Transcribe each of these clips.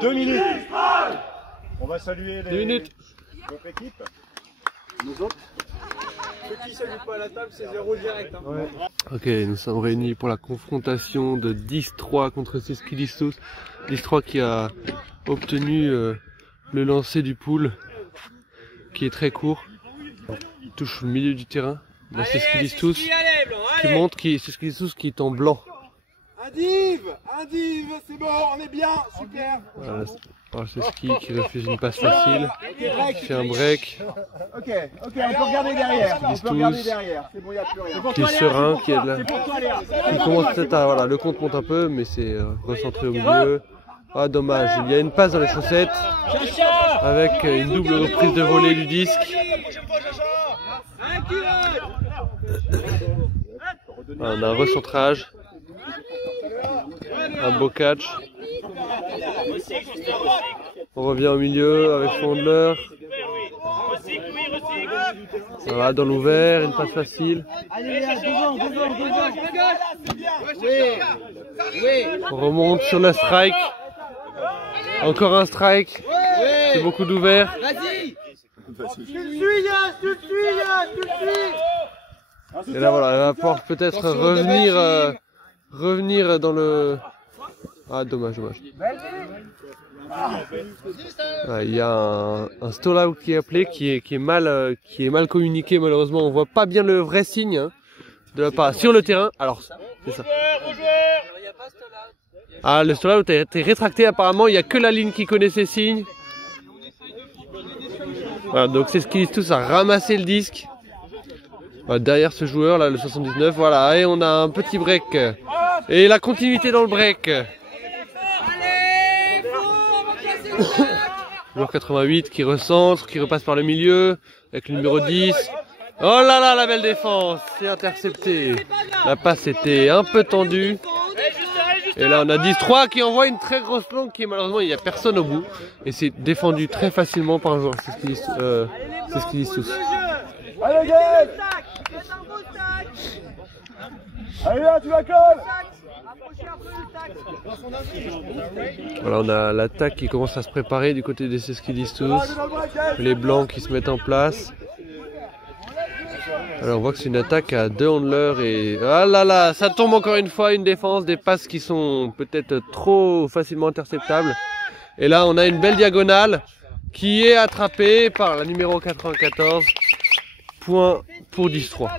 2 minutes. On va saluer notre équipe. Nous autres. Ceux qui ne saluent pas à la table, c'est 0 direct. Hein. Ouais. Ok, nous sommes réunis pour la confrontation de 10-3 contre Sesquilistouz. 10-3 qui a obtenu le lancer du pool qui est très court. Il touche le milieu du terrain. Sesquilistouz qui montre que Sesquilistouz qui est en blanc. Un div, c'est bon, on est bien, super. Voilà, c'est Ski qui refuse une passe facile, qui fait un break. Ok, on peut regarder derrière. C'est bon, il n'y a plus rien. Qui est serein, qui est de là. Il commence peut-être à, voilà, le compte monte un peu, mais c'est recentré au milieu. Ah dommage, il y a une passe dans les chaussettes avec une double reprise de volée du disque. On a un recentrage. Un beau catch. On revient au milieu avec Fondler. Voilà, dans l'ouvert, une passe facile. On remonte sur le strike. Encore un strike. C'est beaucoup d'ouvert. Et là voilà, elle va pouvoir peut-être revenir dans le... Ah dommage. Ah, il y a un stall out qui est appelé, qui est mal communiqué malheureusement. On voit pas bien le vrai signe hein, de la part sur le terrain. Alors c'est ça. Ah le stall out a été rétracté apparemment. Il n'y a que la ligne qui connaît ces signes. Voilà, donc c'est ce qui tous a ramassé le disque. Derrière ce joueur là, le 79, voilà, et on a un petit break. Et la continuité dans le break. Joueur 88 qui recentre, qui repasse par le milieu, avec le numéro 10. Oh là là, la belle défense, c'est intercepté. La passe était un peu tendue. Et là on a 10-3 qui envoie une très grosse longue qui malheureusement il n'y a personne au bout. Et c'est défendu très facilement par un joueur. C'est ce qu'ils disent tous. Allez, Gaël! Allez là, tu la colles! Voilà, on a l'attaque qui commence à se préparer du côté des Sesquilistouz. Les blancs qui se mettent en place. Alors on voit que c'est une attaque à 2 handlers et... Ah là là, ça tombe encore une fois, une défense, des passes qui sont peut-être trop facilement interceptables. Et là on a une belle diagonale qui est attrapée par la numéro 94. Point pour 10-3.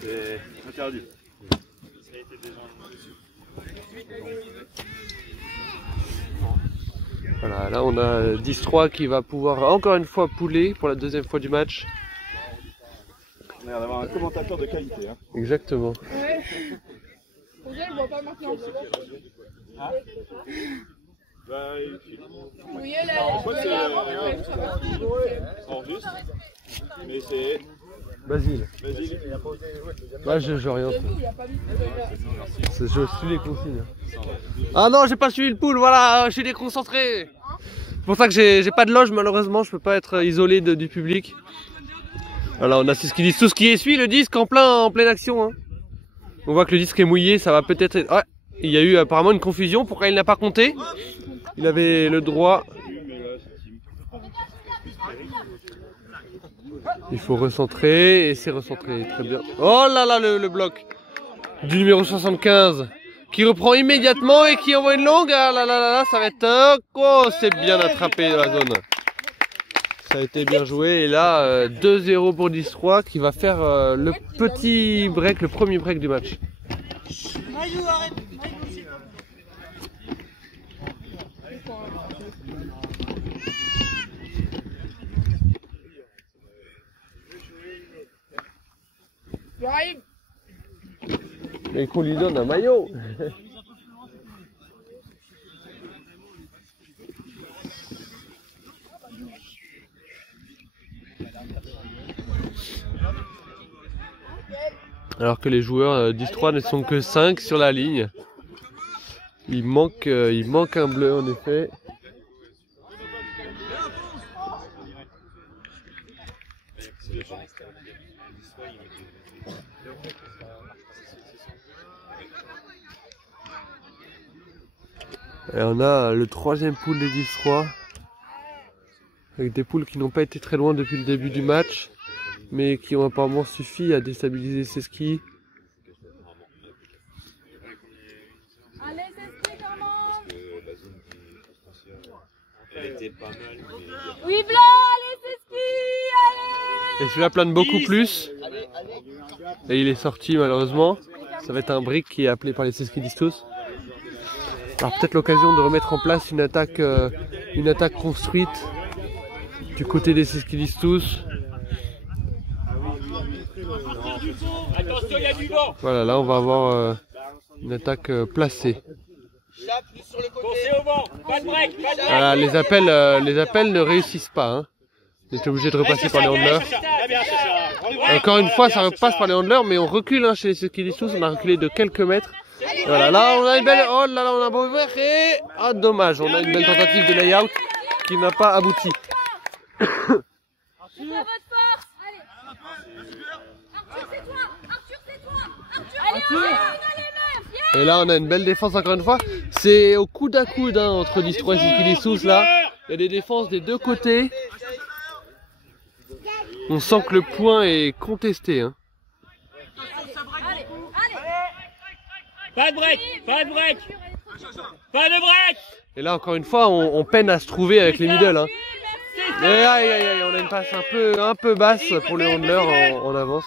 C'est interdit. Voilà, là on a 10-3 qui va pouvoir encore une fois pouler pour la deuxième fois du match. On a l'air d'avoir un commentateur de qualité. Hein. Exactement. Ouais. Pour ça, je vois pas maintenant. Ah. Bah, oui, elle a enregistre. Mais c'est... Basile. Ouais, je rien. Je suis les consignes. Ah non, j'ai pas suivi le pool, voilà, je suis déconcentré. C'est pour ça que j'ai pas de loge malheureusement, je peux pas être isolé du public. Voilà, on a ce qu'ils disent, tout ce qui essuie le disque en pleine action. Hein. On voit que le disque est mouillé, ça va peut-être être... Ouais, il y a eu apparemment une confusion, pourquoi il n'a pas compté? Il avait le droit... Il faut recentrer et c'est recentré, très bien. Oh là là, le bloc du numéro 75 qui reprend immédiatement et qui envoie une longue. Ah là là là là, ça va être... Oh, c'est bien attrapé dans la zone. Ça a été bien joué et là 2-0 pour 10-3 qui va faire le petit break, le premier break du match. Et qu'on lui donne un maillot. Alors que les joueurs d'X3 ne sont que 5 sur la ligne. Il manque un bleu en effet. Et on a le troisième pool des X3. Avec des poules qui n'ont pas été très loin depuis le début du match. Mais qui ont apparemment suffi à déstabiliser ces skis. Allez, c'est comment? Oui, blanc, allez, c'est ski, allez. Et celui-là plane beaucoup plus. Et il est sorti malheureusement. Ça va être un brick qui est appelé par les skidistos. Alors peut-être l'occasion de remettre en place une attaque construite du côté des skidistos. Voilà, là on va avoir une attaque placée. Voilà, les appels ne réussissent pas. Hein. On est obligé de repasser par les handlers. Encore une fois, ça repasse par les handlers, mais on recule hein, chez les skidistos. On a reculé de quelques mètres. Et voilà, là on a une belle. Oh là là, on a un beau ouvert et ah dommage, on a une belle tentative de layout qui n'a pas abouti. Et là on a une belle défense encore une fois. C'est au coude à coude hein, entre X3 et skidistos là. Il y a des défenses des deux côtés. On sent que le point est contesté. Hein. Pas de break, pas de break, pas de break. Et là encore une fois on peine à se trouver avec les middle. Hein. Et aïe aïe aïe, on a une passe un peu basse pour le handler en avance.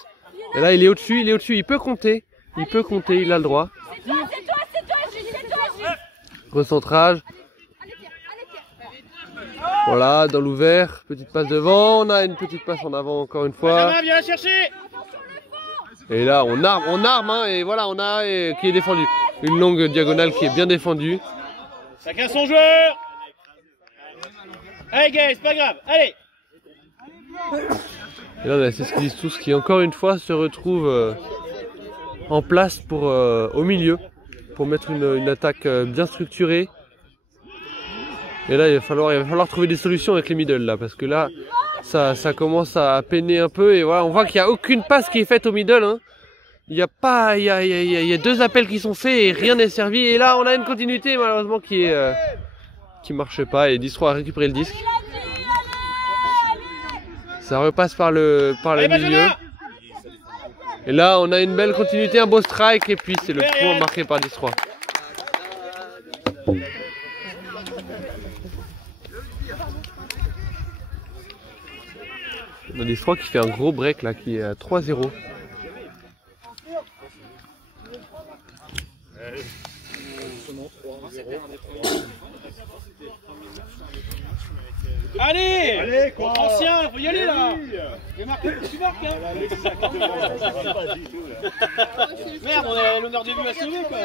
Et là il est au-dessus, il peut compter. Il peut compter, il a le droit. C'est toi, Jules. Recentrage. Voilà, dans l'ouvert, petite passe devant, on a une petite passe en avant encore une fois. Viens la chercher. Et là on arme hein, et voilà on a qui est défendu. Une longue diagonale qui est bien défendue. Chacun son joueur. Allez gars, c'est pas grave, allez. Et là on a skidistos qui encore une fois se retrouve en place pour au milieu pour mettre une attaque bien structurée. Et là il va falloir trouver des solutions avec les middle là parce que là ça commence à peiner un peu et voilà on voit qu'il n'y a aucune passe qui est faite au middle hein. Il y a deux appels qui sont faits et rien n'est servi et là on a une continuité malheureusement qui marche pas et X3 a récupéré le disque. Ça repasse par le milieu. Et là on a une belle continuité, un beau strike et puis c'est le point marqué par X3. On a X3 qui fait un gros break là qui est à 3-0. Allez, ancien, faut y aller là. Tu marques, tu marques hein. Merde, on a l'honneur de vue à sauver quoi.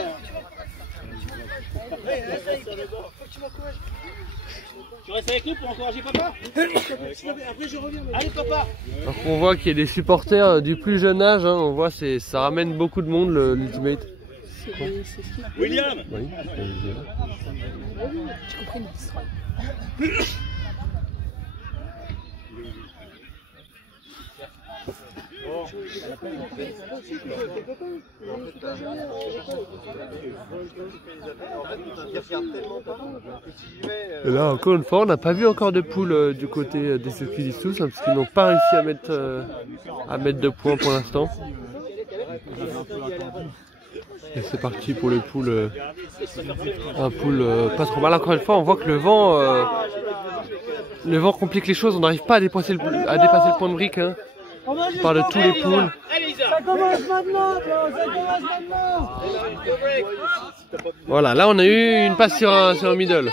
Tu restes avec nous pour encourager papa. Après je reviens. Allez papa. Alors on voit qu'il y a des supporters du plus jeune âge, hein. On voit ça ramène beaucoup de monde l'Ultimate. William. Oui, Tu comprends Et là encore une fois on n'a pas vu encore de poule du côté des skidistos hein, parce qu'ils n'ont pas réussi à mettre de points pour l'instant. Et c'est parti pour le pool, un pool pas trop mal. Encore une fois on voit que le vent complique les choses, on n'arrive pas à dépasser le point de brique hein. On parle de tous les pools. Ça commence maintenant, ça commence maintenant. Voilà, là on a eu une passe sur un middle.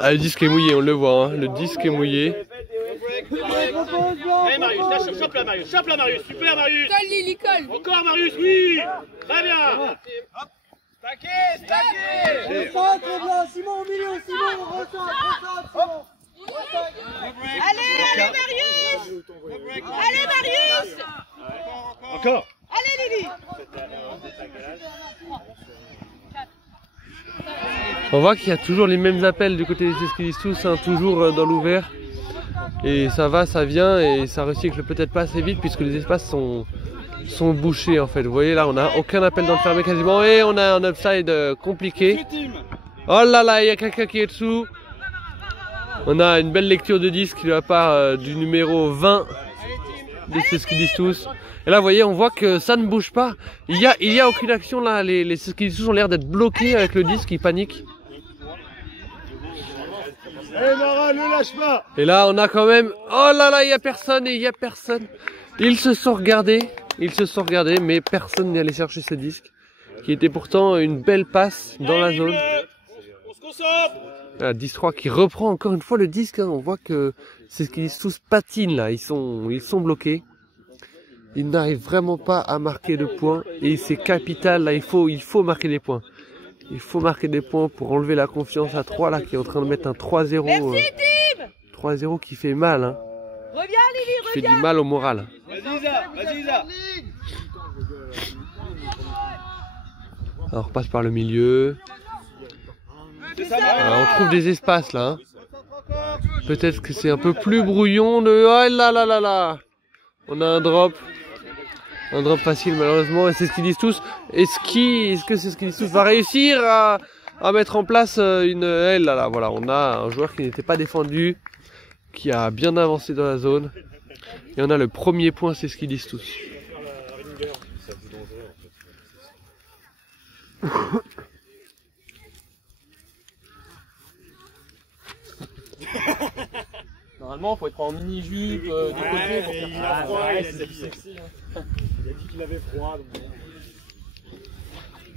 Ah, le disque est mouillé, on le voit, hein. Le disque est mouillé. Allez Marius, là, chope là Marius, super Marius. Colle Lily, colle. Encore Marius, oui. Très bien. Stacké. Centre blanc, Simon au milieu, Simon, recentre, Simon. Allez Marius. Allez Marius. Encore. Allez Lily. On voit qu'il y a toujours les mêmes appels du côté des Esquilistous, hein, toujours dans l'ouvert. Et ça va, ça vient et ça recycle peut-être pas assez vite puisque les espaces sont bouchés en fait. Vous voyez là, on n'a aucun appel dans le fermé quasiment et on a un upside compliqué. Oh là là, il y a quelqu'un qui est dessous. On a une belle lecture de disque de la part du numéro 20 des Esquilistous. Et là, vous voyez, on voit que ça ne bouge pas. Il y a aucune action là. Les Esquilistous ont l'air d'être bloqués avec le disque, ils paniquent. Allez Mara, ne lâche pas. Et là, on a quand même... Oh là là, il y a personne et il y a personne. Ils se sont regardés, mais personne n'est allé chercher ce disque, qui était pourtant une belle passe dans la zone. On se concentre. Voilà, 10-3 qui reprend encore une fois le disque. Hein. On voit que c'est ce qu'ils tous patinent là. Ils sont bloqués. Ils n'arrivent vraiment pas à marquer de points. Et c'est capital là. Il faut marquer des points. Il faut marquer des points pour enlever la confiance à 3 là qui est en train de mettre un 3-0. Merci Tim. 3-0 qui fait mal. Hein. Reviens Lily, Qui fait du mal au moral. Vas-y Isa. Alors, on repasse par le milieu. Alors, on trouve des espaces là. Hein. Peut-être que c'est un peu plus brouillon. Oh là là là là. On a un drop. Un drop facile malheureusement. Et c'est ce qu'ils disent tous. Est-ce que c'est ce qu'ils disent tous va réussir à mettre en place une aile là, là. Voilà, on a un joueur qui n'était pas défendu, qui a bien avancé dans la zone. Et on a le premier point, c'est ce qu'ils disent tous. Normalement, il faut être en mini-jupe du côté pour faire ça. Il a dit qu'il avait froid. Donc...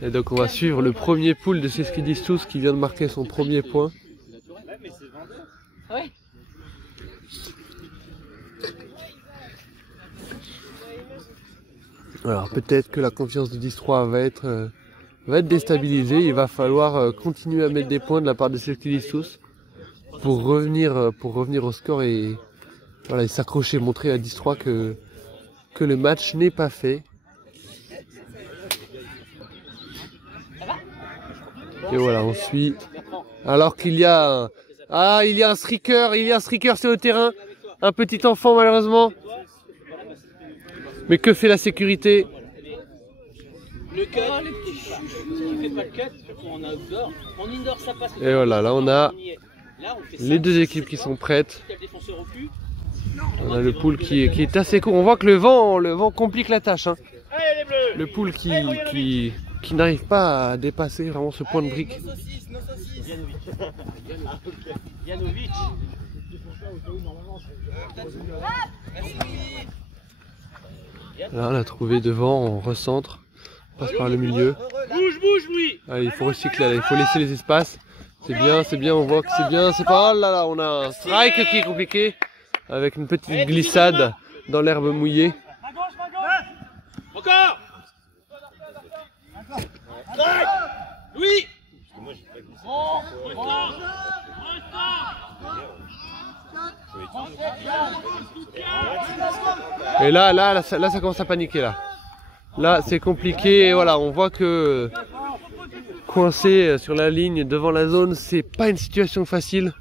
Et donc on va suivre le premier pool de C'est ce qu'ils disent tous qui vient de marquer son premier point. Ouais. Alors peut-être que la confiance de 10-3 va être déstabilisée. Il va falloir continuer à mettre des points de la part de C'est ce qu'ils disent tous pour revenir au score et voilà, et s'accrocher, montrer à 10-3 que le match n'est pas fait. Et voilà, on suit. Alors qu'il y a il y a un striker, c'est au terrain. Un petit enfant malheureusement. Mais que fait la sécurité? Le cut, le petit chouchou, qui fait pas le cut, surtout en outdoor. En indoor, ça passe. Et voilà, là on a les deux équipes qui sont prêtes. On a le pool qui est assez court. On voit que le vent complique la tâche. Hein. Le pool qui n'arrive pas à dépasser vraiment ce point de brique. Là on a trouvé devant, on recentre, on passe par le milieu. Bouge, Louis. Allez, il faut recycler, là, il faut laisser les espaces. C'est bien, on voit que c'est bien, c'est pas... Oh là là, on a un strike qui est compliqué, avec une petite glissade dans l'herbe mouillée. Encore. Louis. Et là, ça commence à paniquer là. Là, c'est compliqué et voilà, on voit que coincé sur la ligne devant la zone, c'est pas une situation facile.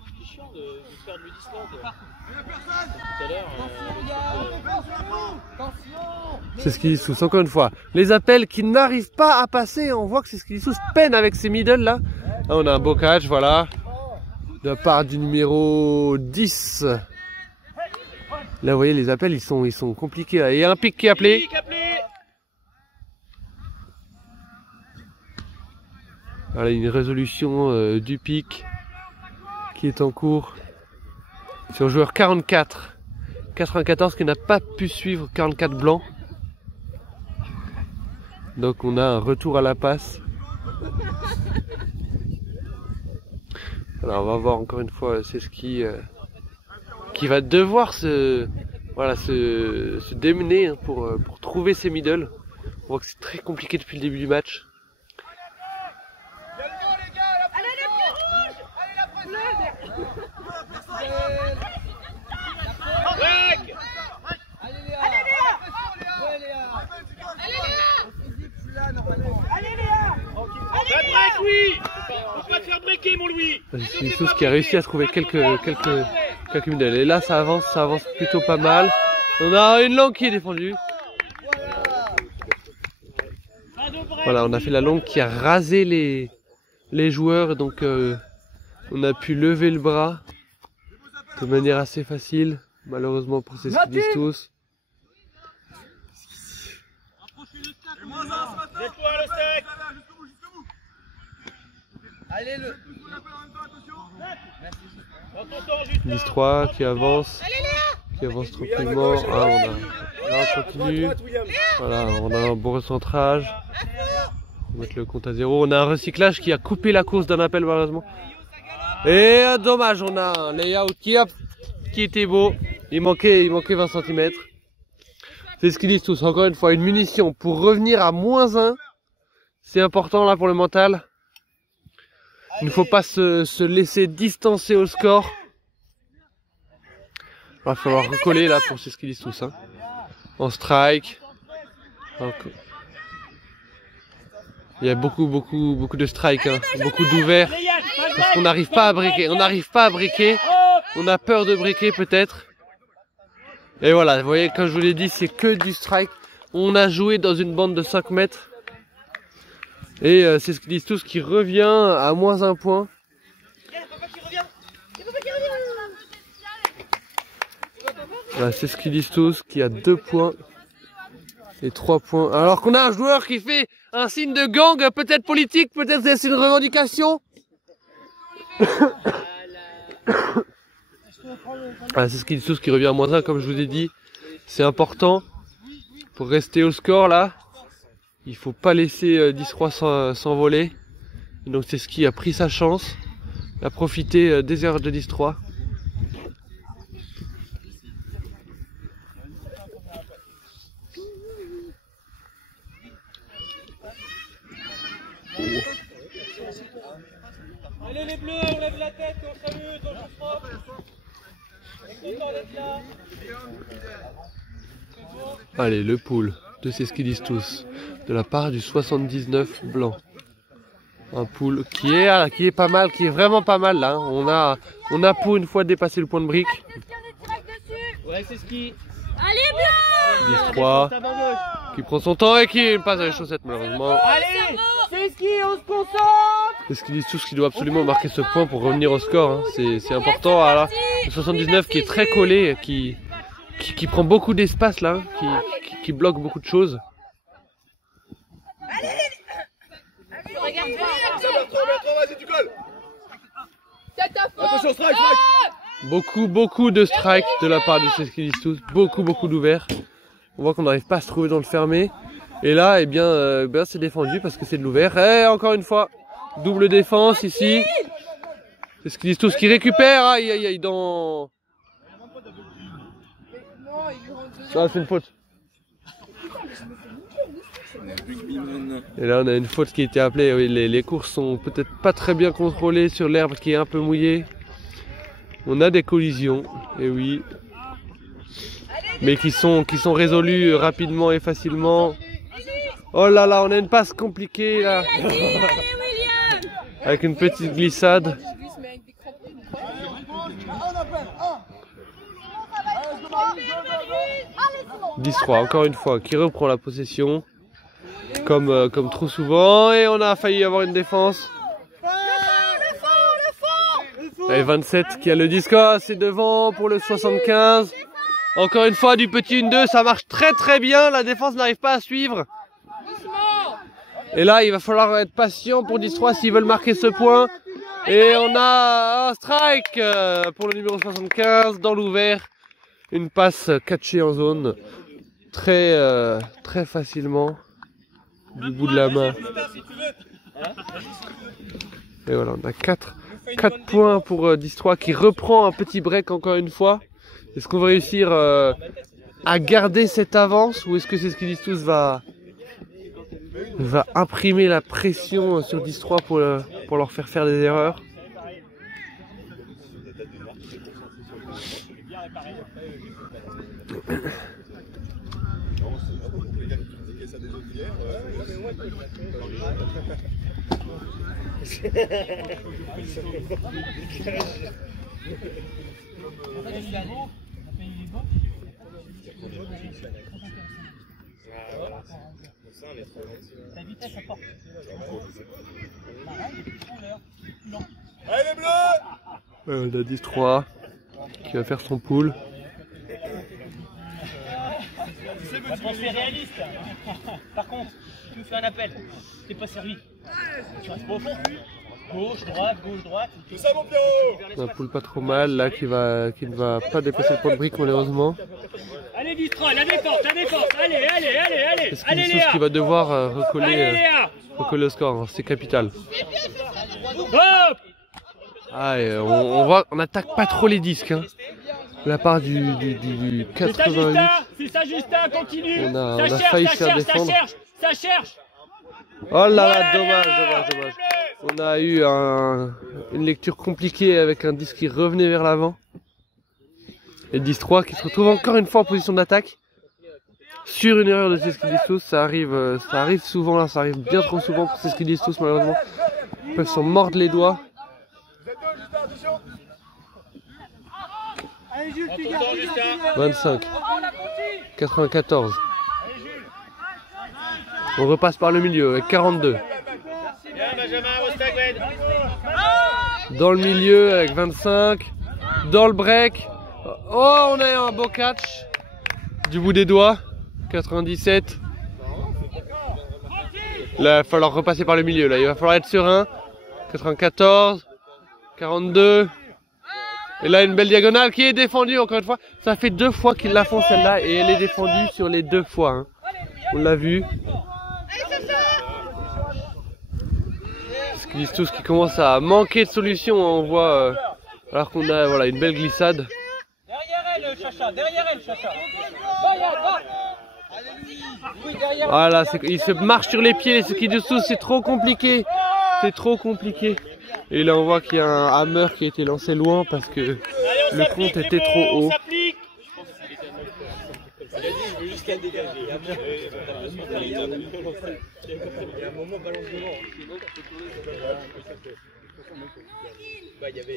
C'est ce qu'ils disent tous, encore une fois. Les appels qui n'arrivent pas à passer, on voit que c'est ce qu'ils disent tous, peine avec ces middle là. Là, on a un beau catch, voilà, de la part du numéro 10. Là, vous voyez, les appels, ils sont compliqués. Là. Il y a un pic qui est appelé. Voilà, une résolution du pic qui est en cours sur joueur 44. 94 qui n'a pas pu suivre 44 blanc. Donc on a un retour à la passe. Alors on va voir encore une fois c'est ce qui va devoir se voilà, se démener hein, pour trouver ses middle. On voit que c'est très compliqué depuis le début du match. C'est tout ce qui a réussi à trouver quelques middle. Et là ça avance plutôt pas mal. On a une longue qui est défendue. Voilà, on a fait la longue qui a rasé les joueurs, donc on a pu lever le bras de manière assez facile, malheureusement pour ces skis tous. Allez le 10-3 qui avance tranquillement. Ah, on continue. Voilà, on a un bon recentrage. On va mettre le compte à 0. On a un recyclage qui a coupé la course d'un appel malheureusement. Et dommage, on a un layout qui était beau. Il manquait 20 cm. C'est ce qu'ils disent tous. Encore une fois, une munition pour revenir à -1. C'est important là pour le mental. Il ne faut pas se laisser distancer au score. Il va falloir recoller là pour ce qu'ils disent tous. Hein. En strike. Donc, il y a beaucoup de strikes, hein. Beaucoup d'ouverts. Parce qu'on n'arrive pas à briquer. On a peur de briquer peut-être. Et voilà, vous voyez, comme je vous l'ai dit, c'est que du strike. On a joué dans une bande de 5 mètres. Et c'est ce qu'ils disent tous qui revient à -1 point. Voilà, c'est ce qu'ils disent tous, qui a 2 points et 3 points. Alors qu'on a un joueur qui fait un signe de gang, peut-être politique, peut-être c'est une revendication. Voilà, c'est ce qu'ils disent tous qui revient à -1, comme je vous ai dit. C'est important pour rester au score là. Il faut pas laisser 10-3 s'envoler. Donc c'est ce qui a pris sa chance. Il a profité des erreurs de 10-3. Allez les bleus, on lève la tête, on s'amuse, on se frappe. On est content d'être là. Allez, le pool de C'est ce qu'ils disent tous, de la part du 79 blanc. Un pool qui est pas mal, qui est vraiment pas mal là. Hein. On a pour une fois dépassé le point de brique. Ouais, c'est ce qui. Allez bien 10-3 qui prend son temps et qui passe à les chaussettes malheureusement. Allez, c'est ce qui, on se concentre. C'est ce qu'ils disent tous, qui doit absolument marquer ce point pour revenir au score. Hein. C'est important. Alors, le 79 qui est très collé, qui prend beaucoup d'espace là, qui bloque beaucoup de choses. Attention, strike, strike. Beaucoup de strikes de la part de C'est ce qu'ils disent tous, beaucoup d'ouverts. On voit qu'on n'arrive pas à se trouver dans le fermé. Et là, eh bien, c'est défendu parce que c'est de l'ouvert. Et encore une fois, double défense ici. C'est ce qu'ils disent tous, qui récupèrent. Aïe aïe aïe, dans... Ah, c'est une faute. Et là on a une faute qui a été appelée. Oui, les courses sont peut-être pas très bien contrôlées sur l'herbe qui est un peu mouillée. On a des collisions, et oui. Mais qui sont résolues rapidement et facilement. Oh là là, on a une passe compliquée là. Avec une petite glissade. 10-3, encore une fois, qui reprend la possession. Comme trop souvent. Et on a failli avoir une défense. Et 27 qui a le disque. C'est devant pour le 75. Encore une fois, du petit 1-2, ça marche très bien. La défense n'arrive pas à suivre. Et là, il va falloir être patient pour 10-3 s'ils veulent marquer ce point. Et on a un strike pour le numéro 75 dans l'ouvert. Une passe catchée en zone très facilement du bout de la main. Et voilà, on a 4 points pour 10-3 qui reprend un petit break encore une fois. Est-ce qu'on va réussir à garder cette avance ou est-ce que c'est ce qu'ils disent tous va imprimer la pression sur 10-3 pour leur faire des erreurs? Allez les bleus! On a 10-3 qui va faire son pool. La pensée réaliste. Par contre, tu me fais un appel, t'es pas servi. Tu restes pas au fond. Gauche, droite, gauche, droite. Tout ça mon Pierrot! On a un pool pas trop mal là qui ne va pas dépasser le point de brique malheureusement. Allez Distra, la défense, allez, allez, C'est Léa qui va devoir recoller au score, c'est capital. Hop! Ah, et on voit, on attaque pas trop les disques. Hein. La part du 88. C'est ça Justin, continue. On a failli se faire défendre. Ça cherche. Oh là là, dommage. On a eu une lecture compliquée avec un disque qui revenait vers l'avant. Et 10-3 qui se retrouve encore une fois en position d'attaque. Sur une erreur de Cesquidistus, ça arrive souvent là, ça arrive bien trop souvent pour Cesquidistus malheureusement. Ils peuvent s'en mordre les doigts. Allez Jules, tu gardes, 25, 94. On repasse par le milieu avec 42. Dans le milieu avec 25. Dans le break. Oh, on a un beau catch. Du bout des doigts. 97. Là, il va falloir repasser par le milieu. Là, il va falloir être serein. 94. 42. Et là, une belle diagonale qui est défendue encore une fois. Ça fait 2 fois qu'ils la font celle-là et elle est défendue sur les 2 fois. Hein. On l'a vu. Ils disent tous qui commencent à manquer de solutions. On voit alors qu'on a voilà, une belle glissade. Derrière elle, Chacha. Voilà, il se marche sur les pieds, ce qui dessous, c'est trop compliqué. C'est trop compliqué. Et là, on voit qu'il y a un hammer qui a été lancé loin parce que le compte était trop haut. Jusqu'à dégager. Il y a un moment balance devant. Il y avait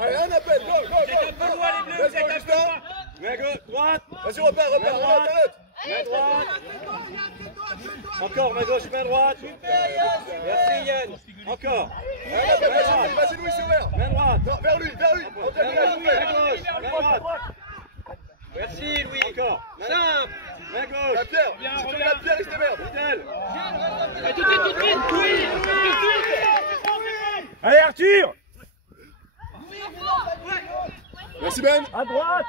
Allez, un appel, go! Mets à gauche, droite! Vas-y, repère, droite! Main droite! Encore, main gauche, main droite! Merci Yann! Encore! Vas-y Louis, c'est ouvert! Main droite! Non, vers lui! Main gauche, main droite! Merci Louis! Encore! Simple! Main gauche! La pierre! Si tu veux la pierre, il se démerde! Tout de suite, oui! Allez Arthur! Merci Ben! À droite!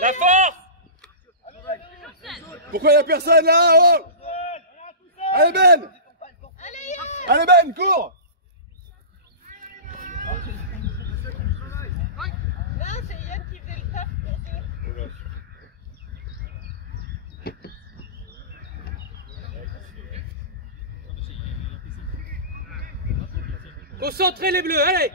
La force! Pourquoi il n'y a personne là? Oh, allez Ben! Allez Ben, cours! Là, c'est Yann qui faisait le taf pour eux. Concentrez les bleus, allez!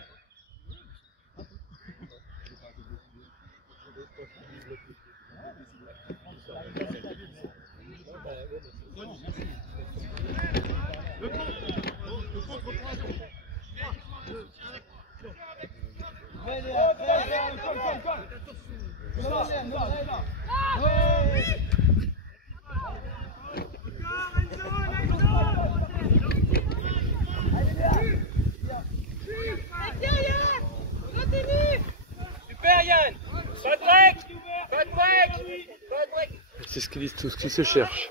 Super Yann! Pas de break! C'est ce qu'ils disent tous, qui se cherche.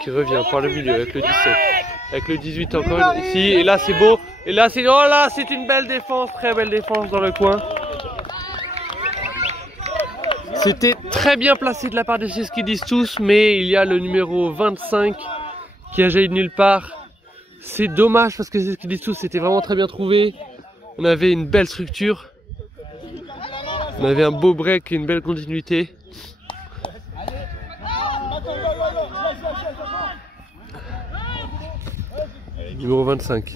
Qui revient par le milieu avec le 17. Avec le 18 encore ici. Et là c'est beau. Et là c'est. Oh là, c'est une belle défense. Très belle défense dans le coin. C'était très bien placé de la part de ceux qui disent tous. Mais il y a le numéro 25 qui a jailli de nulle part. C'est dommage parce que c'est ce qu'ils disent tous, c'était vraiment très bien trouvé. On avait une belle structure. On avait un beau break et une belle continuité. Numéro 25.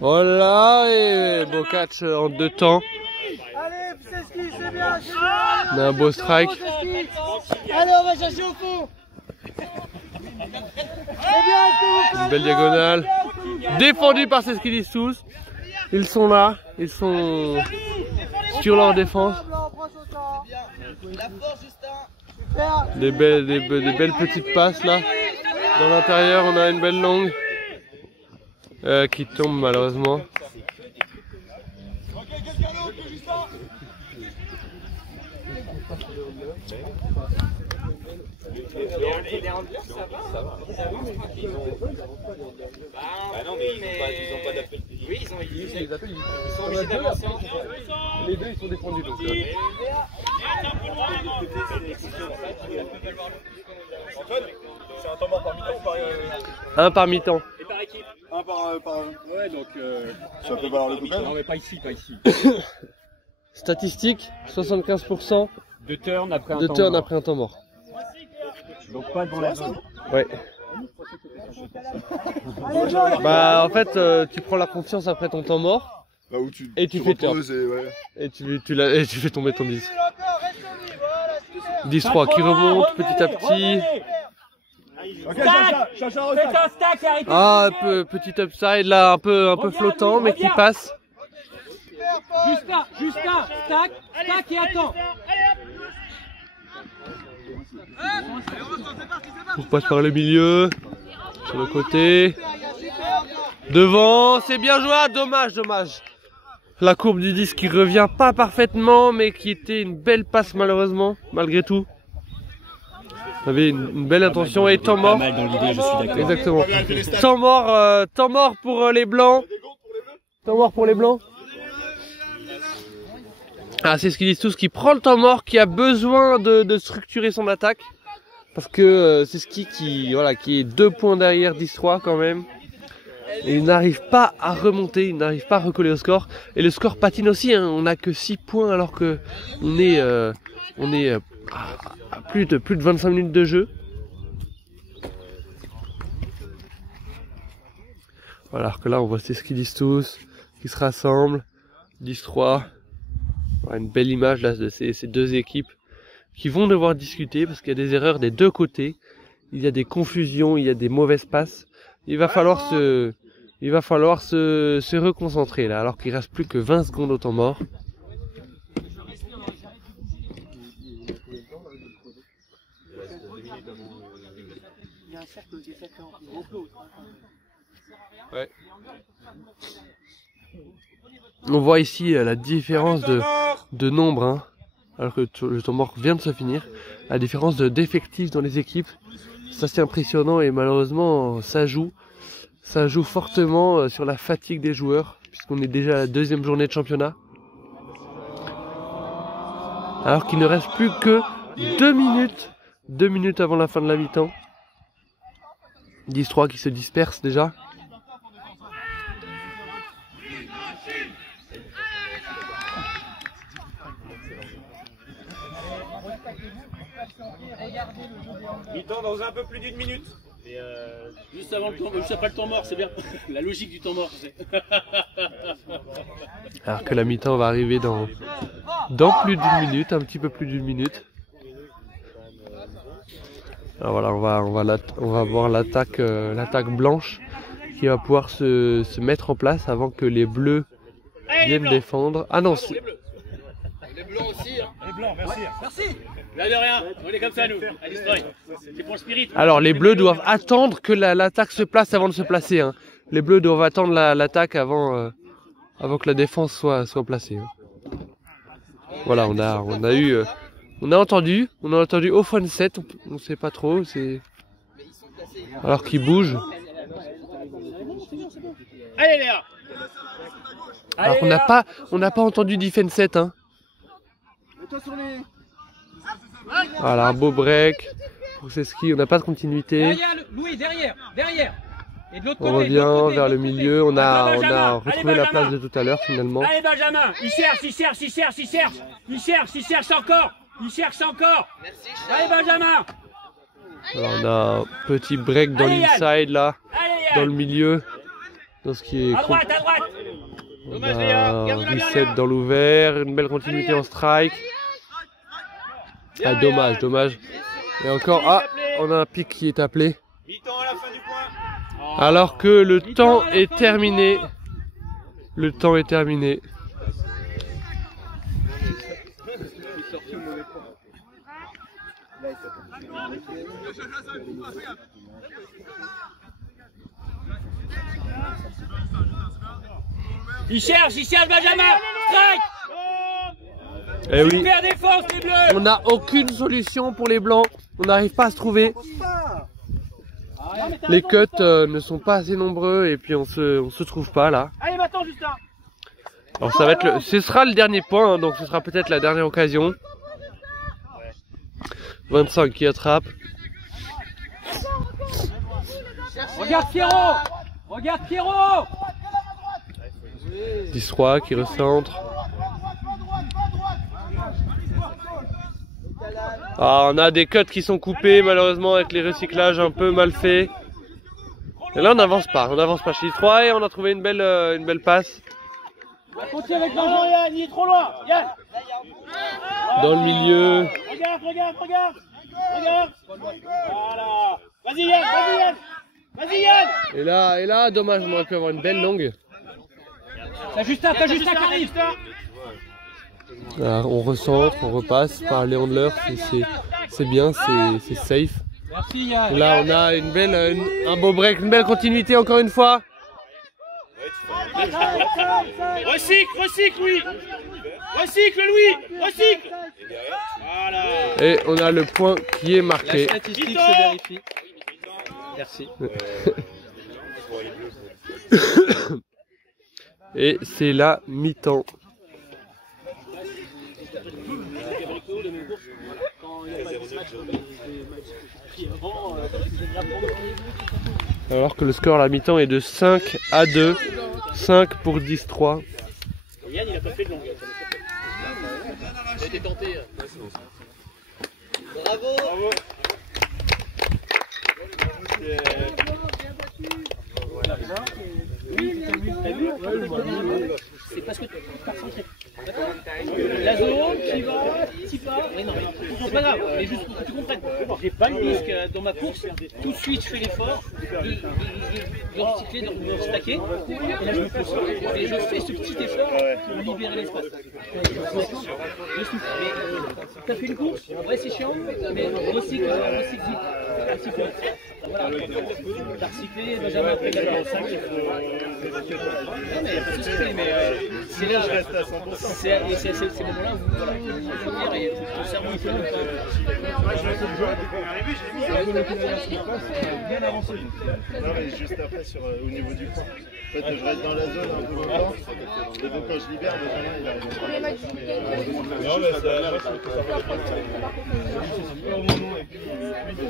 Voilà, et beau catch en 2 temps. Allez, c'est ce qui, c'est bien, c'est bien. On a un beau strike. Allez, on va chercher au fond. C'est bien, tout. Une belle diagonale. Défendu par ces qu'ils disent tous. Ils sont là, ils sont sur leur défense. Des belles petites passes là. Dans l'intérieur, on a une belle longue qui tombe malheureusement. Les handlers, ça va. Bah non, mais ils ont pas d'appel. Oui, ils sont obligés d'avancer en jeu. Les deux, ils sont défendus donc. Antoine, c'est un temps mort par mi-temps ou par... Un par mi-temps. Et par équipe. Un par... Ouais, donc... Ça peut valoir le coup. Non, mais pas ici, pas ici. Statistique, 75% De turn après un de temps turn mort. après un temps mort. Donc pas devant la zone. Ouais. Bah en fait, tu prends la confiance après ton temps mort. Là où tu, Et tu fais turn. ouais. Et tu fais tomber ton 10. 10-3 qui remonte petit à petit. Ok, Chacha, Faites un stack et arrêtez. Ah, petit upside là, un peu flottant, mais qui passe. Justin, stack et attends. On passe par le milieu, sur le côté. Devant, c'est bien joué, dommage. La courbe du 10 qui revient pas parfaitement, mais qui était une belle passe malheureusement, malgré tout. On avait une belle intention et temps mort. Pas mal dans l'idée, je suis d'accord. Exactement. Temps mort pour les blancs. Temps mort pour les blancs. Ah, c'est ce qu'ils disent tous, qui prend le temps mort, qui a besoin de structurer son attaque. Parce que c'est ce qui est 2 points derrière 10-3 quand même. Et il n'arrive pas à remonter, il n'arrive pas à recoller au score. Et le score patine aussi, hein. On n'a que 6 points alors que on est à plus de 25 minutes de jeu. Voilà, alors que là on voit c'est ce qu'ils disent tous, qui se rassemblent, 10-3. Voilà, une belle image là de ces deux équipes qui vont devoir discuter parce qu'il y a des erreurs des deux côtés. Il y a des confusions, il y a des mauvaises passes. Il va falloir se reconcentrer là, alors qu'il reste plus que 20 secondes au temps mort. Ouais. On voit ici la différence de nombre, hein, alors que le temps mort vient de se finir. La différence d'effectifs dans les équipes, ça c'est impressionnant et malheureusement ça joue fortement sur la fatigue des joueurs, puisqu'on est déjà à la 2e journée de championnat. Alors qu'il ne reste plus que 2 minutes avant la fin de la mi-temps. 10-3 qui se disperse déjà. Mi-temps dans un peu plus d'1 minute. Et juste après le temps mort, c'est bien. La logique du temps mort, c'est. Alors que la mi-temps va arriver dans plus d'1 minute, un petit peu plus d'1 minute. Alors voilà, on va voir l'attaque blanche qui va pouvoir se mettre en place avant que les bleus viennent défendre. Ah non, c'est... Les blancs aussi, hein. Les blancs, merci. Là de rien, on est comme ça nous, à Destroy. C'est pour le spirit. Alors les bleus doivent attendre que l'attaque se place avant de se placer, hein. Les bleus doivent attendre l'attaque avant que la défense soit placée, hein. Voilà, on a entendu au phone 7, on sait pas trop, c'est... Alors qu'ils bougent. Allez Léa. Alors on n'a pas entendu defense 7, hein. Voilà, un beau break. pour ces skis, on n'a pas de continuité. Derrière, Louis, derrière. Et de l'autre côté. On revient vers le milieu, on a retrouvé la place de tout à l'heure finalement. Allez Benjamin, il cherche encore. Allez Benjamin. Alors on a un petit break dans l'inside là, dans le milieu, dans ce qui est... À droite. On a un reset dans l'ouvert, une belle continuité en strike. Ah dommage. Et encore, on a un pic qui est appelé. Mi-temps à la fin du point. Alors que le temps est terminé. Le temps est terminé. Il cherche Benjamin. Strike. Eh oui, Super défense les bleus. on n'a aucune solution pour les blancs. On n'arrive pas à se trouver. Les cuts ne sont pas assez nombreux et puis on se trouve pas là. Allez maintenant Justin. Alors ça va être ce sera le dernier point, hein, donc ce sera peut-être la dernière occasion. 25 qui attrape. Regarde Pierrot. 10-3 qui recentre. Ah, on a des cuts qui sont coupés malheureusement avec les recyclages un peu mal faits. Et là on n'avance pas chez 3 et on a trouvé une belle passe. Continue avec l'enjeu Yann, il est trop loin. Yann. Dans le milieu. Regarde. Voilà. Vas-y Yann. Et là, dommage, on aurait pu avoir une belle longue. T'as Justin qui arrive. Alors, on recentre, on repasse par les handlers, c'est bien, c'est safe. Merci Yann. Là on a un beau break, une belle continuité encore une fois. Recycle Louis. Recycle. Voilà. Et on a le point qui est marqué. La statistique se vérifie. Merci. Et c'est la mi-temps. Alors que le score à la mi-temps est de 5-2. 5 pour 10-3. Yann il a pas fait de longue. Il a été tenté. Bravo. C'est parce que tu pars centré. La zone, tu vas. Mais non, mais c'est pas grave. Mais juste pour que tu comprennes. J'ai pas le risque dans ma course. Tout de suite, je fais l'effort de recycler, de stacker. Et là, je me pousse. Et je fais ce petit effort pour libérer l'espace. Je souffle. Mais t'as fait une course. Ouais, c'est chiant. Mais recycle vite. Voilà. T'as recyclé, Benjamin après il a 5. Non, mais il n'y a pas de souci. Mais c'est là, je reste à 100%. C'est ces moments-là où voilà, il faut dire et ton cerveau il fait le temps. Moi je vais arriver, j'ai bien avancé. Non mais juste après au niveau du camp. En fait je reste dans la zone un peu longtemps. Et donc quand je libère, Benjamin il arrive. Non mais ça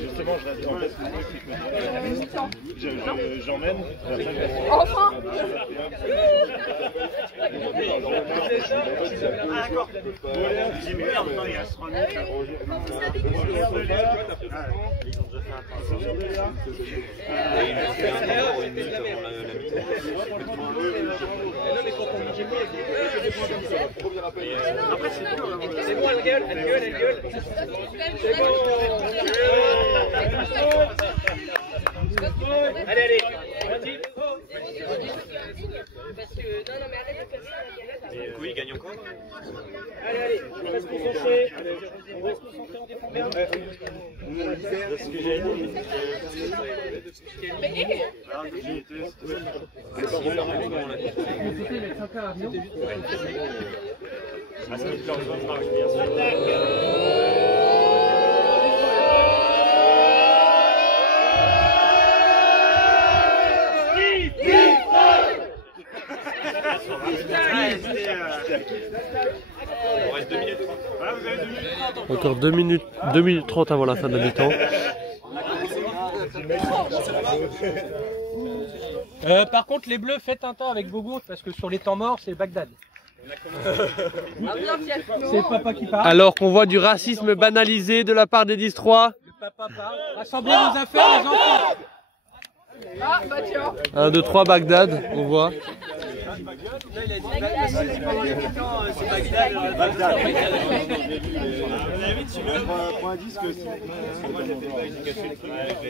justement je reste en fait j'emmène. Enfin. Ah d'accord. J'ai mis en temps il reste 3 minutes. Après c'est bon, elle gueule. C'est bon. Allez. Parce que non mais arrête de faire ça. Oui, il gagne encore. Allez, on va se concentrer. On va se concentrer en défendant. Ce que j'ai dit. Encore 2 minutes 30 avant la fin de la mi-temps. Par contre, les bleus, faites un temps avec vos gourdes parce que sur les temps morts, c'est Bagdad. C'est le papa qui parle. Alors qu'on voit du racisme banalisé de la part des 10-3. Le papa parle. Rassemblez vos affaires, les enfants. Ah, bah tiens. 1, 2, 3, Bagdad, on voit.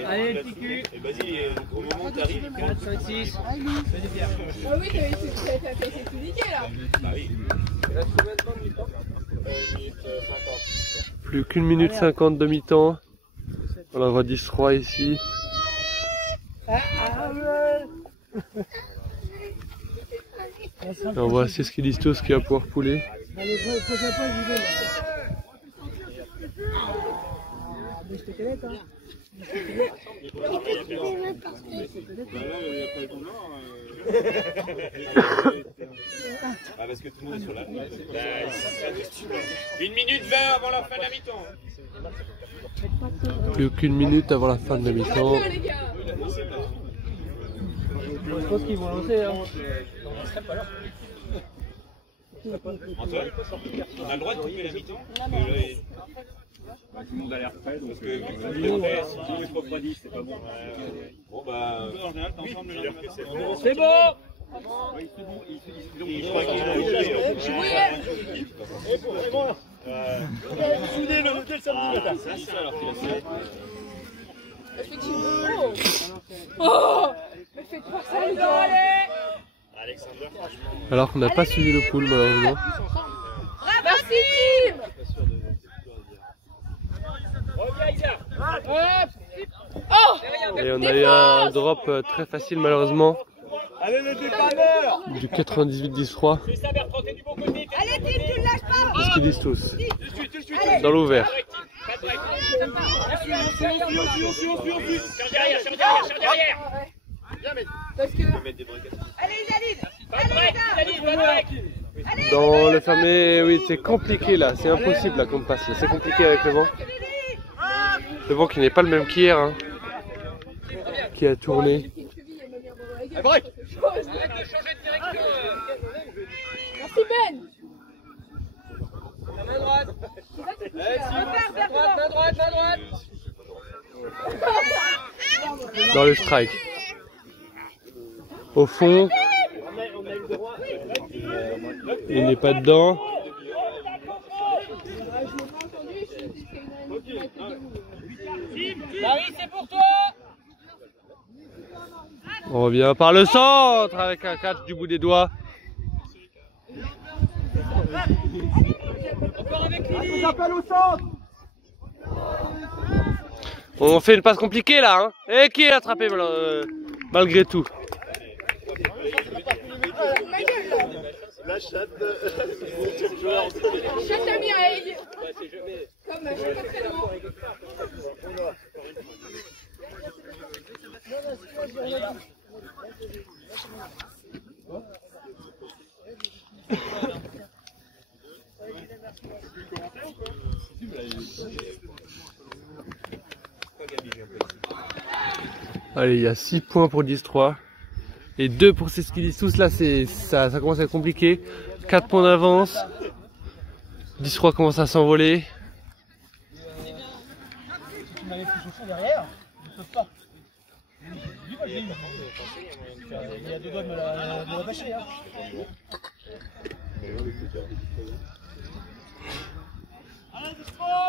Allez, le petit cul. Vas-y, au moment où t'arrives, 4-5-6. Ah oui, t'as fait tout niquer là. bah oui. Plus qu'une minute 50 de mi-temps. On en voit 10-3 ici. Et on voit Seskidistos qui va pouvoir pouler. Allez, prochaine fois, j'y vais. Mais je te connais, toi. Ah, parce que tout le monde est sur la 1 minute 20 avant la fin de la mi-temps. Plus qu'une minute avant la fin de la mi-temps. Les gars. Je pense qu'ils vont lancer. Hein. Antoine, on a le droit de couper la mi-temps? Tout le monde a l'air prêt, donc parce que vu que tout est prêt, si tout est refroidi, c'est pas bon. Bon bah, C'est bon. Effectivement. Oh, mais faites pas ça, les gars. Alors qu'on n'a pas suivi le pool malheureusement. Merci, team. Oh, Et on a eu un drop très facile malheureusement. allez les dépanneurs! Du 98-10-3. C'est ça Bertrand, t'es du bon côté. allez, team, tu ne lâches pas. Seskidistos. Dans l'ouvert. Cherche derrière, cherche derrière, cherche derrière! Parce que... Allez, Zaline. Allez, les gars. Dans le fermé, oui c'est compliqué là. C'est impossible là qu'on passe. C'est compliqué avec le vent. Le vent qui n'est pas le même qu'hier. Hein. Qui a tourné. Merci Ben. Main droite. Main droite. Dans le strike. Au fond. Il n'est pas dedans. Marie, c'est pour toi. On revient par le centre avec un catch du bout des doigts. Encore avec Lily. J'appelle au centre. On fait une passe compliquée là. Hein. Et qui est attrapé malgré tout. La chatte. Chatte à Mireille. Comme je suis pas très loin. Allez, il y a 6 points pour 10-3. Et 2 pour Seskidistos. Là, ça commence à être compliqué. 4 points d'avance. 10-3 commence à s'envoler. Tu m'avais pris chaud derrière. Je peux pas. Il y a deux doigts de me la bâcher. Hein. Allez, destroy.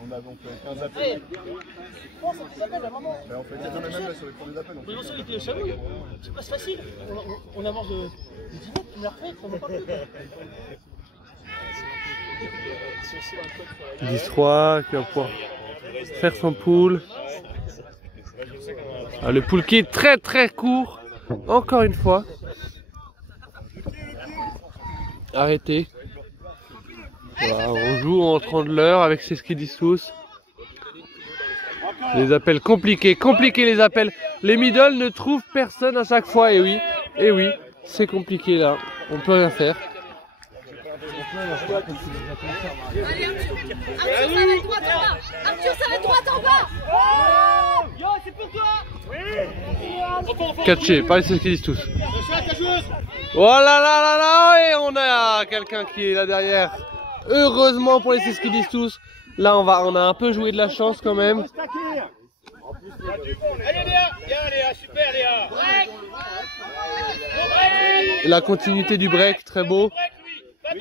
On a donc 15 appels. Comment ça s'appelle à maman? On fait même là sur les premiers appels. Mais non, il était chalou. C'est pas facile. On avance de 10 mètres, tu me l'as refait. 10-3 qui va pouvoir faire son pool. Ah, le pool qui est très très court. Encore une fois. Arrêté. Voilà, on joue en 30 de l'heure avec Seskidistos. Les appels compliqués les appels. Les middle ne trouvent personne à chaque fois. Et oui, C'est compliqué là, on peut rien faire. Allez, Arthur, ça va être droite en bas. Arthur, ça va être droite en bas. Yo, c'est pour toi. Catché, pas ce qu'ils disent tous. Oh là là là là, et on a quelqu'un qui est là derrière. Heureusement pour les c'est ce qu'ils disent tous. Là on a un peu joué de la chance quand même. Allez Léa, bien Léa, super Léa. La continuité du break, très beau. Pas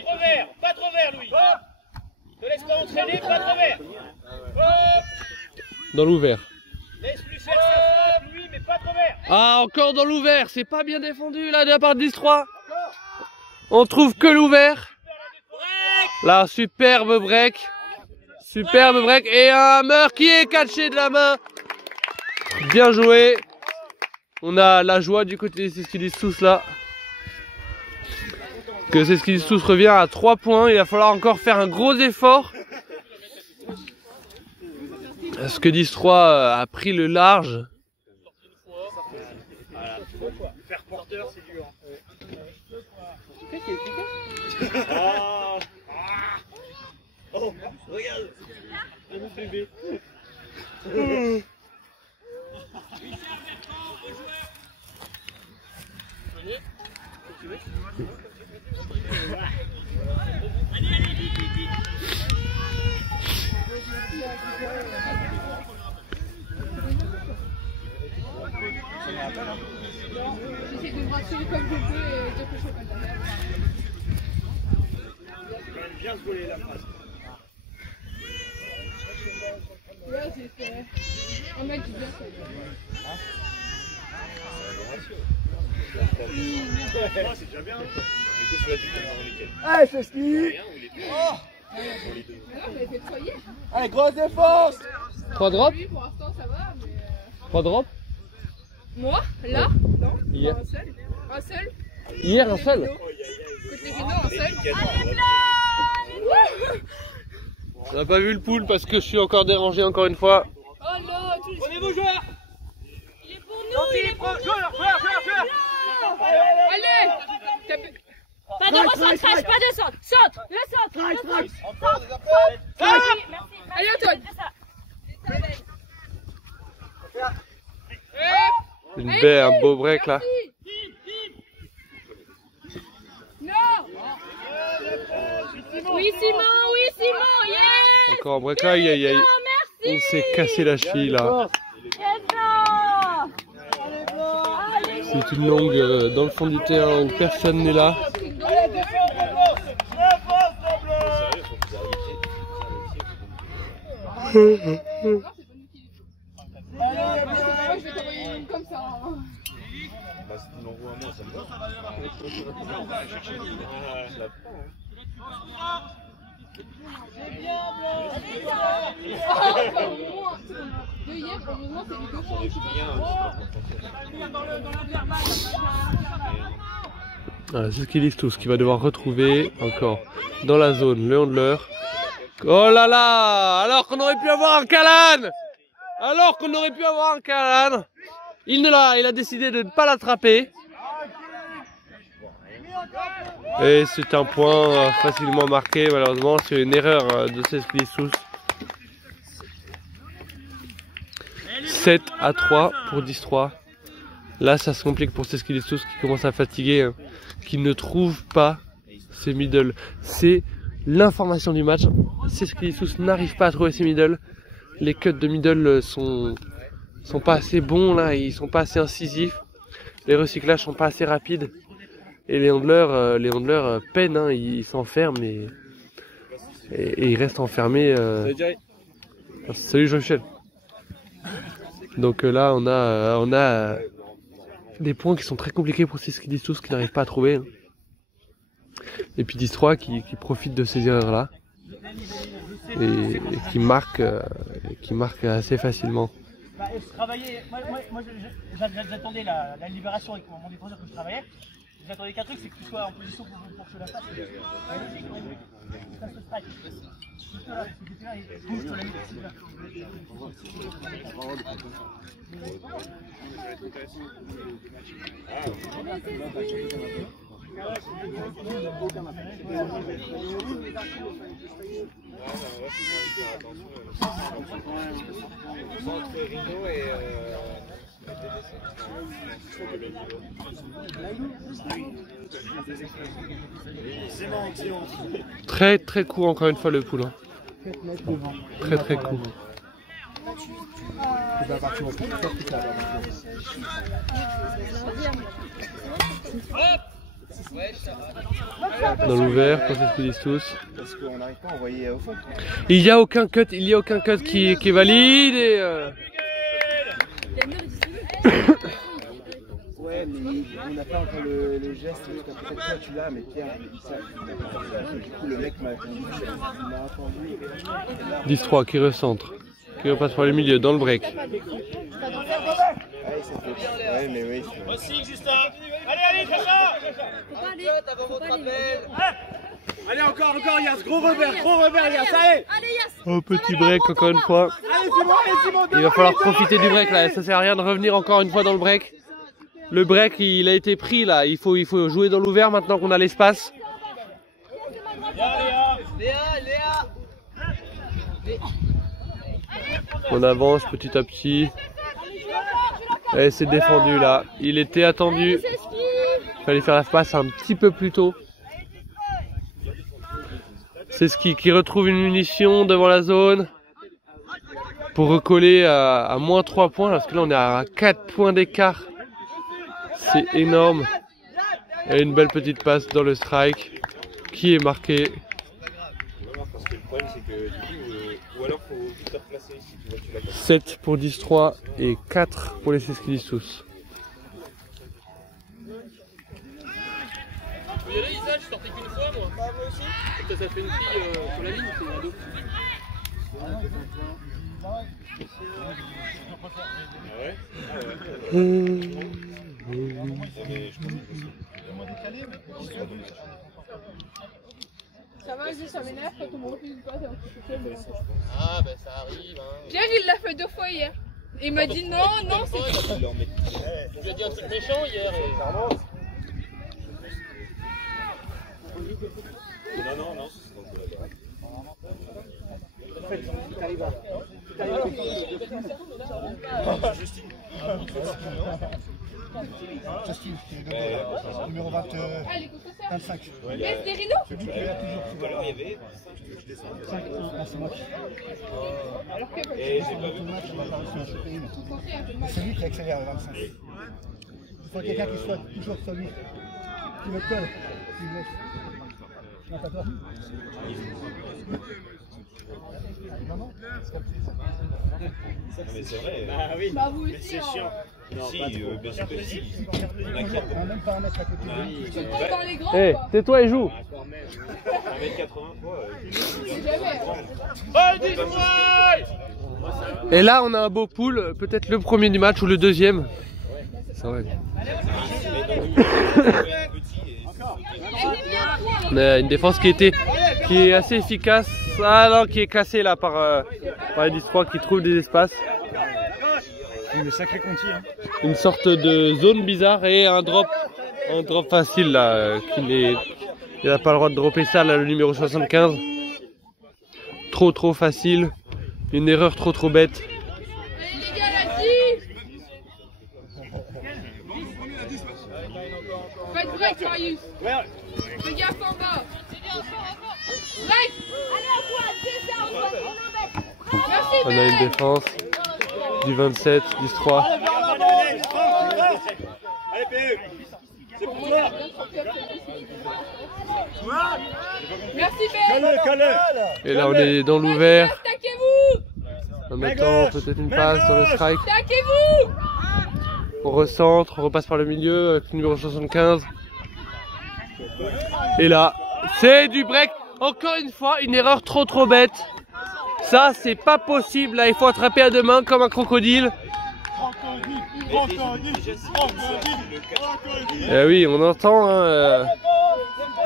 trop vert, Louis. Ne laisse pas entraîner, pas trop vert. Dans l'ouvert. Laisse-lui faire sa frappe, Louis, mais pas trop vert. Ah, encore dans l'ouvert, c'est pas bien défendu là de la part de 10-3. On trouve que l'ouvert. Là, superbe break. Superbe break et un hammer qui est catché de la main. Bien joué. On a la joie du côté de Seskidis tous là. Que Seskidis tous revient à 3 points. Il va falloir encore faire un gros effort. Parce que 10-3 a pris le large. Faire porteur, c'est dur. Oh, regarde. Bébé. J'essaie de me rassurer comme je peux et dire que je suis pas derrière. Bien se voler la phrase. Là, j'ai fait un mec qui vient. C'est déjà bien. Du coup, tu vas dire dans lesquels. Allez, c'est ski. J'avais fait 3 hier. Allez, grosse défense. 3 drops. Oui, pour l'instant, ça va, mais... 3 drops. Moi, là, non, Hier. un seul. Un seul. Hier un seul. Côté Reno, un seul. On n'a pas vu le pool parce que je suis encore dérangé encore une fois. Oh là, tous les... Prenez vos joueurs. Il est pour nous, il est pour nous. Joueur. Allez. Pas de recentrage, pas de centre. Centre, le centre. Allez, Antoine. Un beau break là. Non. Oui, Simon, yeah. Encore un break là, Merci. on s'est cassé la cheville là. C'est une longue dans le fond du terrain où personne n'est là. Moi, je vais t'envoyer une comme ça. Bah, si tu m'envoies à moi, ça me va. De hier, pour le moment, c'est les 2 points. Voilà, c'est ce qu'ils disent tous, qui va devoir retrouver encore dans la zone le handler. Oh là là, alors qu'on aurait pu avoir un Calan. Il a décidé de ne pas l'attraper. Et c'est un point facilement marqué, malheureusement, c'est une erreur de Seskidis tous. 7-3 pour 10-3. Là, ça se complique pour Seskidis tous qui commence à fatiguer, hein, qui ne trouve pas ses middle. C'est l'information du match. Seskidis tous n'arrive pas à trouver ses middle. Les cuts de middle sont pas assez bons là, ils sont pas assez incisifs. Les recyclages sont pas assez rapides. Et les handlers peinent, hein, ils s'enferment et ils restent enfermés. Salut Jean-Michel. Donc là on a des points qui sont très compliqués pour Seskidis tous qui n'arrivent pas à trouver. Hein. Et puis 10-3 qui profite de ces erreurs là et qui marque assez facilement. Moi j'attendais la libération avec mon défenseur que je travaillais. J'attendais qu'un truc, c'est que tu sois en position pour que la fasse. Ça se strike. Là, bouge, toi, la nuque, c'est là. Entre Rino et Très très court encore une fois le pool. Hein. Très très court. Dans l'ouvert, pour ce qu'ils disent tous. Parce qu'on n'arrive pas à envoyer au fond. Il n'y a aucun cut, qui est valide et Ouais, mais on n'a pas encore le geste. Peut-être toi tu l'as, mais Pierre, ça. Du coup, le mec m'a attendu. 10-3 qui recentre, qui repasse par le milieu dans le break. Ouais, mais oui. Aussi, Justin. Allez, Sacha. Allez, encore, Yass, gros revers, Yass, allez. Oh, petit break encore une fois. Allez, c'est bon, Il va falloir profiter du break là, ça sert à rien de revenir encore une fois dans le break. Le break il a été pris là, il faut jouer dans l'ouvert maintenant qu'on a l'espace. On avance petit à petit. Et c'est défendu là, il était attendu. Il fallait faire la passe un petit peu plus tôt. C'est ce qui retrouve une munition devant la zone. Pour recoller à moins 3 points, parce que là on est à 4 points d'écart. C'est énorme. Et une belle petite passe dans le strike qui est marqué. Parce que le problème c'est que du coup, ou alors faut vite te replacer ici, tu vois, tu l'as 7 pour 10-3 et 4 pour les Seskidis tous. Il y a là, Isa, je sortais qu'une fois moi. Moi aussi. Ça fait une fille sur la ligne, c'est un ado. Ça va, juste ça m'énerve quand on me refuse pas. Ah, bah ça arrive. Hein. Pierre, il l'a fait 2 fois hier. Il m'a dit non, c'est. Je lui ai dit un truc méchant hier. Non. Justine, numéro 25. Mais c'est Rino. Celui qui est là toujours. Tout à l'heure, il y avait 5, c'est moi qui. Alors que et j'ai pas vu. C'est lui qui accélère à 25. Il faut quelqu'un qui soit toujours solide. Qui me colle. Qui me laisse. Non, t'as peur? Non, Mais c'est vrai. Ah oui. Bah vous Mais aussi. c'est chiant. Si, bien sûr que si. Il y en a on a même pas un mètre à côté de lui. Tu te prends dans les grands Eh, quoi. tais-toi et joue. 1m80 quoi. C'est jamais. Et là on a un beau pool, peut-être le premier du match ou le deuxième. Ça va. On a une défense qui est assez efficace, qui est classée là par les 10-3 qui trouvent des espaces. Il est sacré Conti. Hein. Une sorte de zone bizarre et un drop facile là. Il n'a pas le droit de dropper ça là, le numéro 75. Trop facile. Une erreur trop bête. Allez les gars, la 10. Faites break, Marius. Fais gaffe en bas. Break. Allez Antoine, c'est ça Antoine. Merci On a une défense du 27, 10-3. Allez, PE. C'est pour toi. Merci Ben. Calme. Et là on est dans l'ouvert. Attaquez-vous. On attend peut-être une passe dans le strike. Attaquez-vous. On recentre, on repasse par le milieu avec le numéro 75. Et là, c'est du break. Encore une fois, une erreur trop bête. Ça, c'est pas possible. Là, il faut attraper à deux mains comme un crocodile. Eh oui, on entend, hein,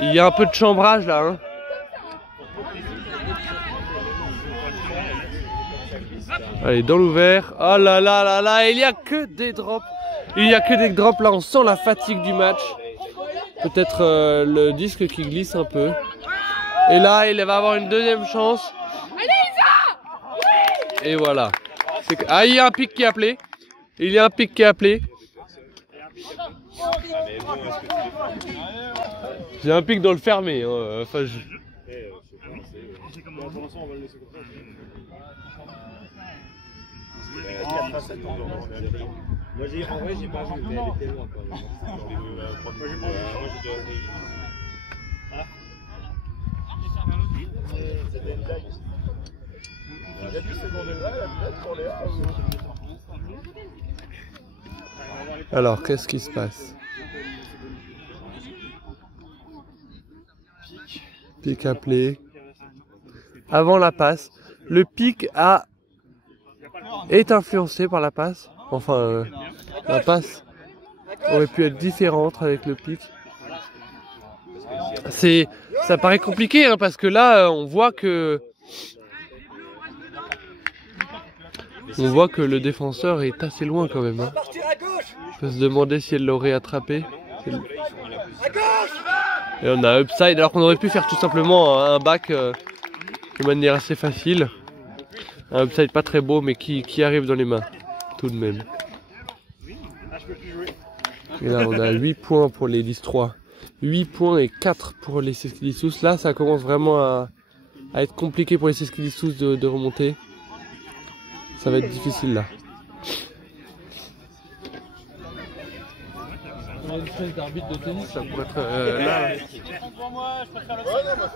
il y a un peu de chambrage là. Hein. Allez, dans l'ouvert. Oh là là là là, il n'y a que des drops. Il n'y a que des drops là, on sent la fatigue du match. Peut-être le disque qui glisse un peu. Et là, il va avoir une deuxième chance. Et voilà. Ah, il y a un pic qui est appelé. Il y a un pic qui est appelé. J'ai un pic dans le fermé. Hein. Enfin, Moi j'ai en vrai j'ai pas vu, mais elle était loin quand même. Moi j'ai déjà vu. Alors, qu'est-ce qui se passe? Pic appelé. Avant la passe. Le pic est influencé par la passe. Enfin, la passe aurait pu être différente avec le pic. Ça paraît compliqué hein, parce que là, on voit que le défenseur est assez loin quand même. Hein. On peut se demander si elle l'aurait attrapé. Et on a upside alors qu'on aurait pu faire tout simplement un back de manière assez facile. Un upside pas très beau mais qui arrive dans les mains tout de même. Et là on a 8 points pour les 10-3. 8 points et 4 pour les Seskilissous. Là ça commence vraiment à être compliqué pour les Seskilissous de remonter. Ça va être difficile là. On a une espèce d'arbitre de tennis, ça pourrait être là. Pour moi, je préfère le faire.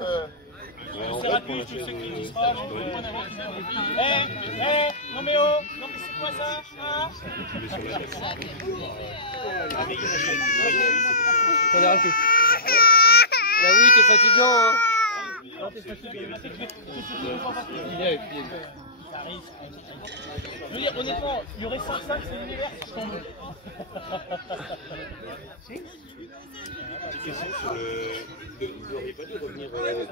C'est rapide, tu sais qui sera. Non mais oh, non mais c'est quoi ça hein? Ça dérape plus. Là oui, t'es fatigant hein. Non, t'es fatigué. Je veux dire, honnêtement, il y aurait 5-5, c'est l'univers, ça tombe. Petite question sur le. Vous n'auriez pas dû revenir comme elle était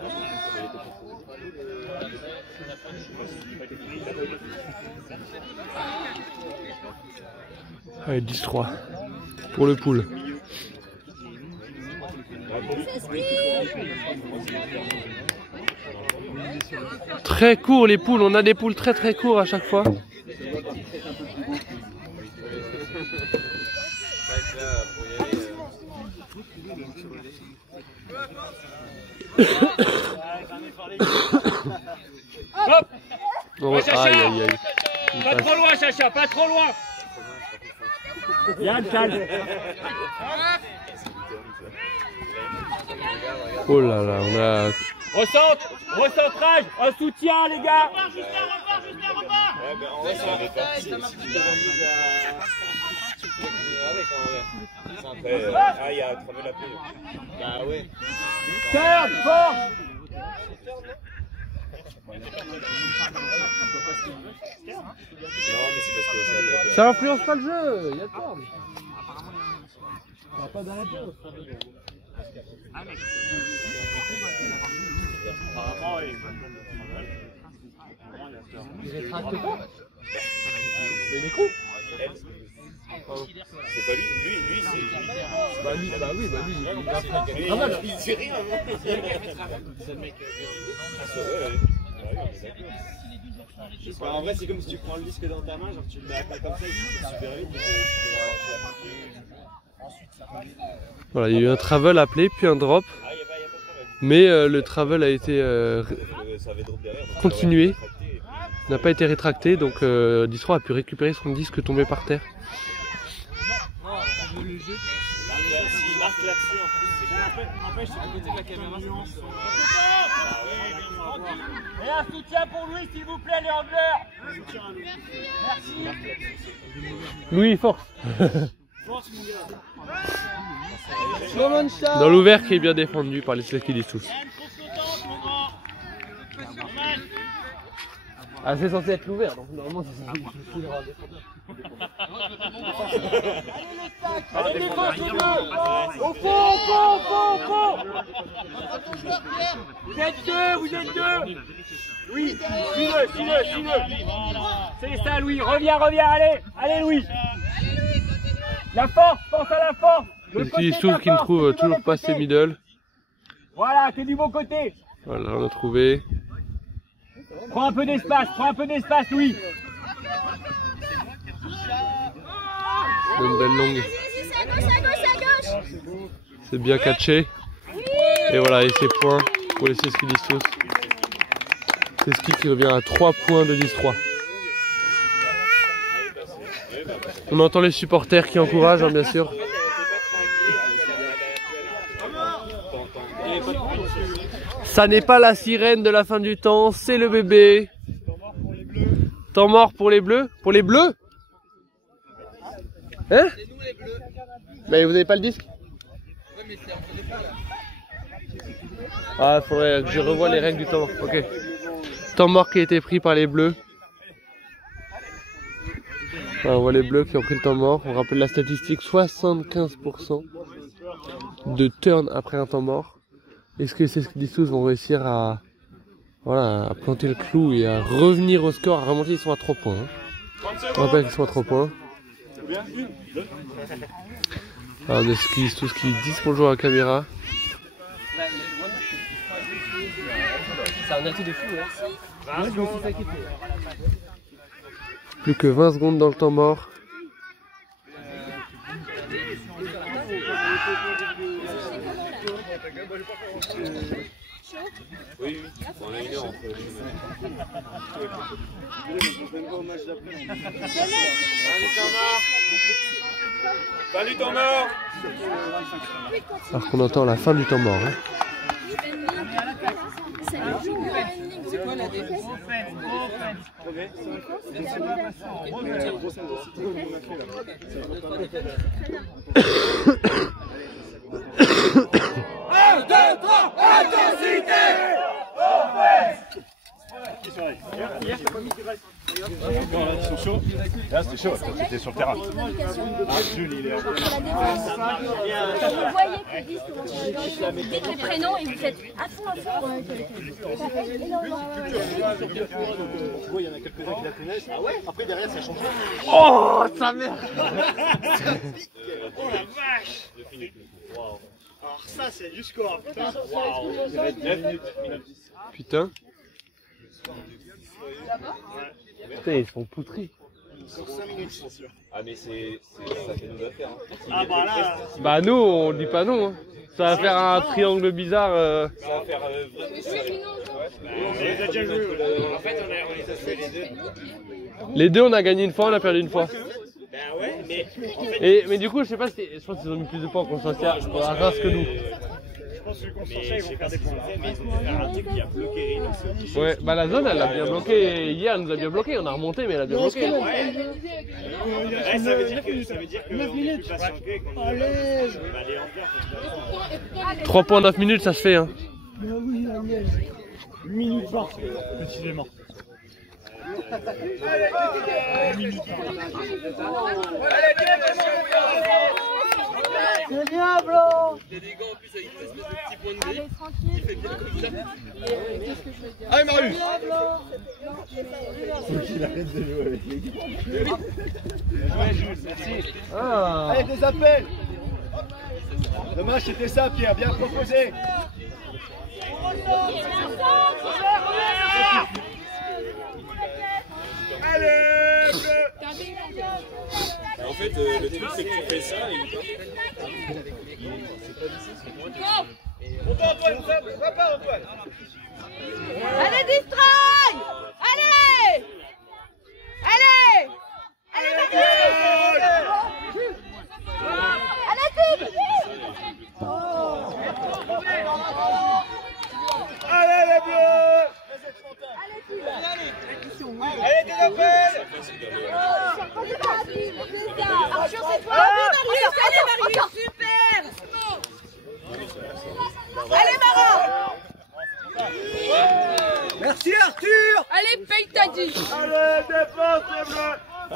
Allez, 10-3 pour le pool. Très court les poules, on a des poules très très courts à chaque fois. Hop. Oh, aïe aïe aïe. Pas trop loin Chacha, pas trop loin. Yann, calme. Oh là là, on a... Recentre, recentrage, un soutien les gars. Ouais, mais en vrai, ça va pas. Si tu te remises avec en vrai. Ah, il y a trouvé la paix. Bah ouais. Turn, fort. Non, mais c'est parce que ça influence pas le jeu, il y a tort. On va pas d'arrêter. Apparemment, Il rétracte pas. Les micros. c'est pas lui c'est. Bah lui, Il fait rien. C'est le mec. En vrai, c'est comme si tu prends le disque dans ta main, genre tu le mets à comme ça, il fait super vite. Voilà, il y a eu un travel appelé, puis un drop. Mais le travel a été continué, n'a pas été rétracté, donc 10-3 a pu récupérer son disque tombé par terre. Non, on veut le jeter. S'il marque là-dessus en plus, c'est n'empêche, c'est du côté de la caméra. Et un soutien pour Louis, s'il vous plaît, les handleurs. Merci. Louis, force. Force, mon gars. Dans l'ouvert qui est bien défendu par les Seskilissous. Ah, c'est censé être l'ouvert, donc normalement c'est censé être l'ouvert. Allez, défense, au fond, au fond. Vous êtes deux. Louis, suis-le. C'est ça, Louis, reviens, allez, Louis. La force, pense à la force. C'est Skilistouz qui ne trouve toujours pas ses middle. Voilà, t'es du bon côté. Voilà, on a trouvé. Prends un peu d'espace, Louis. Une belle longue. À gauche. C'est bien catché. Et voilà, et c'est points pour laisser Skilistouz. C'est Ski qui revient à 3 points de 10-3. On entend les supporters qui encouragent, hein, bien sûr. Ça n'est pas la sirène de la fin du temps, c'est le bébé. Temps mort pour les bleus. Pour les bleus? Hein? Mais vous n'avez pas le disque? Ah, il faudrait que je revoie les règles du temps mort. Ok. Temps mort qui a été pris par les bleus. Enfin, on voit les bleus qui ont pris le temps mort. On rappelle la statistique, 75% de turn après un temps mort. Est-ce que ces Skilistouz vont réussir à, voilà, à planter le clou et à revenir au score, à remonter? Ils sont à 3 points. Hein. On rappelle qu'ils sont à 3 points. Alors des Skilistouz qui disent bonjour à la caméra. C'est un atout de fou, hein. Moi, je me suis sacrifié. Plus que 20 secondes dans le temps mort. Oui, on a une heure entre. Fin du temps mort. Alors qu'on entend la fin du temps mort. Hein. C'est quoi la défense? Ils sont chauds. Là, c'était chaud, c'était sur le terrain. Jules, il est. Vous voyez que vous dites les prénoms et vous faites à fond. Il y en a quelques-uns qui la connaissent. Après, derrière, ça change. Oh, sa mère! Oh la vache! Alors, ça, c'est du score. Putain, Putain. Putain, ils sont poutris. sur 5 minutes, je suis sûr. Ah, mais ça fait nous affaires. Ah, bah là. Bah, nous, on dit pas non. Hein. Ça va faire un triangle bizarre. Ça va faire. On les a déjà joués. En fait, on les a fait les deux. Les deux, on a gagné une fois, on a perdu une fois. Ben ouais, mais en fait. Mais du coup, je sais pas si. Je pense qu'ils ont mis plus de points en Constantia à la race que nous. Je pense que Constantia, ils vont faire des points là. Mais ils vont faire un truc qui a bloqué Rino. Ouais, bah la zone, elle a bien bloqué. Hier, elle nous a bien bloqué. On a remonté, mais elle a bien bloqué. Ouais, ça veut dire que 9 minutes. On va aller en faire. 3 points 9 minutes, ça se fait. Hein. 8 minutes 20, précisément. Le diable! Allez, tranquille. Allez, Marius! Il arrête de jouer avec les gars. Ah. Allez, des appels! Le match c'était ça, Pierre, bien proposé! Allez! En fait, le truc, c'est que tu fais ça et Antoine, va pas, Antoine! Allez, distrait! Allez! Allez! Allez, allez, les bleus! Allez, des appels! Arthur, c'est toi! Allez, Marius! Super! Allez, Mara! Merci Arthur! Allez!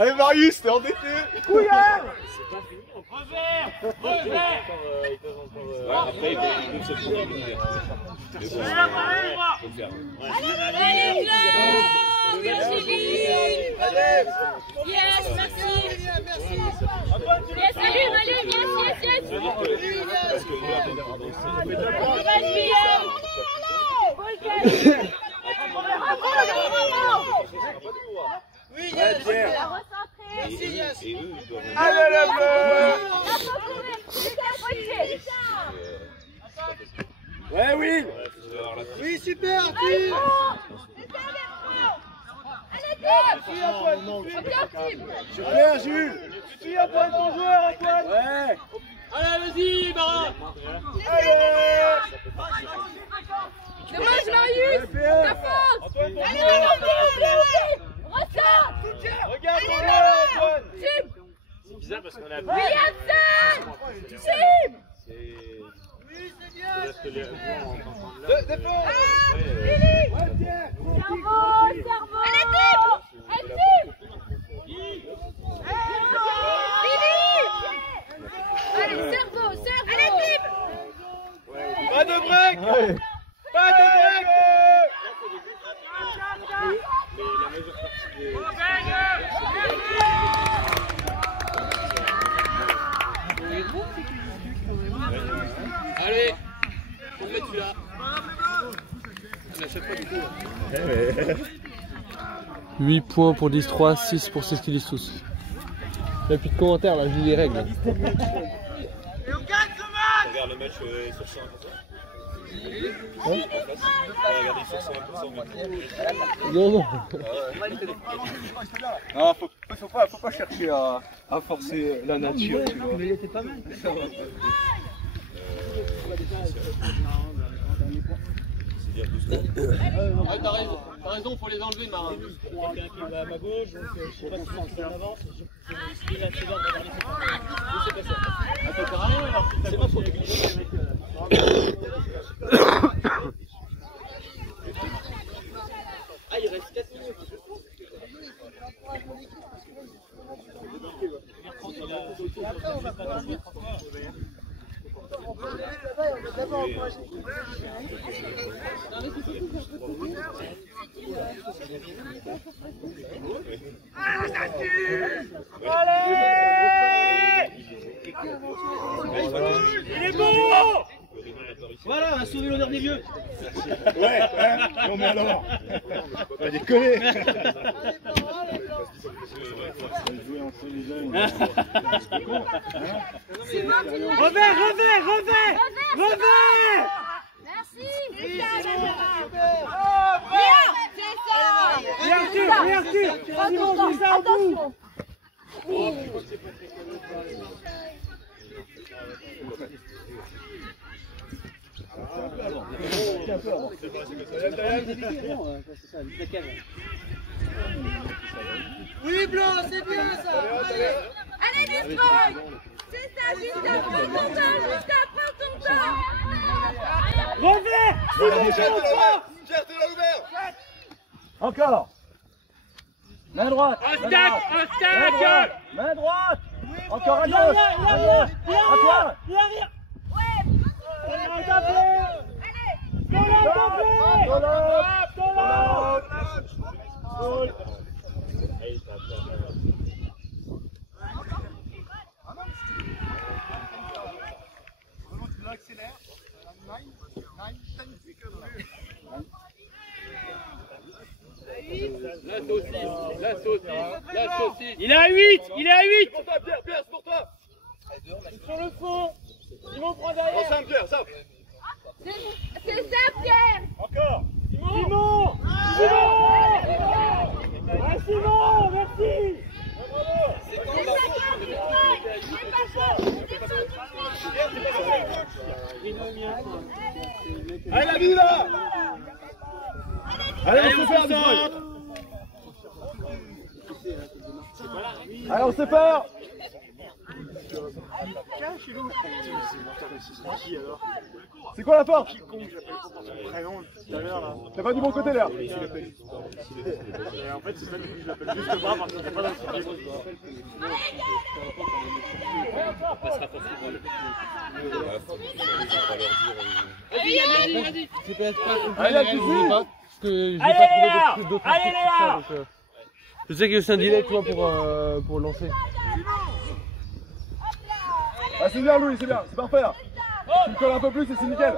Allez Marius, t'es embêté. Couillard. C'est pas fini. Revers. Ils peuvent encore. Après, ils peuvent se prendre. Allez, Virginie. Yes, merci. Yes, salut, allez, yes. Oui, Pierre. Allez les bleus. Ouais, oui. Oui, super. Super, Jules. Tu as point ton joueur, Antoine. Ouais. Allez, vas-y, Marin. Allez. Dommage, Marius. Ta faute. Allez, ressort. Regarde ton jeu, Antoine. Chim. C'est bizarre parce qu'on a. Williamson. Chim. Oui, c'est bien. Parce que les. Défense. Cerveau. Allez, Tim. Allez, Tim. Allez, cerveau. Allez, Tim. Pas de break. Pas de break. Allez, faut le mettre celui-là. On n'achète pas du tout. 8 points pour 10-3, 6 pour ceux qui disent tous. Il n'y a plus de commentaires là, je lis les règles. Regarde le match sur 100%. Regardez sur 100%. Non, non. Non, faut pas chercher à forcer la nature, tu vois. Mais il était pas mal. T'as raison, faut les enlever, Marin. Quelqu'un qui va à ma gauche, donc je sais pas si on fait en avance. Il a assez d'ordre de regarder ses points. C'est pas ça. Ça sert à rien, alors c'est ma faute. Ah, il reste 4 minutes. Après, on va pas dormir. Là-bas, on va d'abord encourager. Il est bon! Voilà, on a sauvé l'honneur des vieux. Ouais, non mais alors, pas déconner. Revers! Merci. C'est ça. Viens, Arthur! Attention. Oui, Blanc, c'est bien ça. Allez, Destroy. C'est ça, juste après ton temps, Revers! Tiens, t'es là ouvert. Encore. Main droite. Un stack! Main droite. Encore à gauche. Antoine. La saucisse. Il est à 8! Pour toi, Pierre, c'est pour toi. Sur le fond! Simon prend derrière! Sam, Pierre, ça. C'est ça, Pierre. Encore. Simon! Simon, merci! C'est ça, Destroy. C'est pas ça. Allez, la vie là. Allez, on se sépare. Allez, on se sépare. C'est quoi la porte? T'es pas du bon côté là. En fait, c'est ça que je l'appelle juste pas parce qu'il n'y a pas d'incident. C'est peut-être pas compliqué, je sais pas. Parce que j'ai pas trouvé d'autres trucs sur ça. Donc, je sais qu'il y a aussi un délai toi, pour lancer. Ah, c'est bien Louis, c'est bien, c'est parfait là. Tu me colles un peu plus et c'est nickel.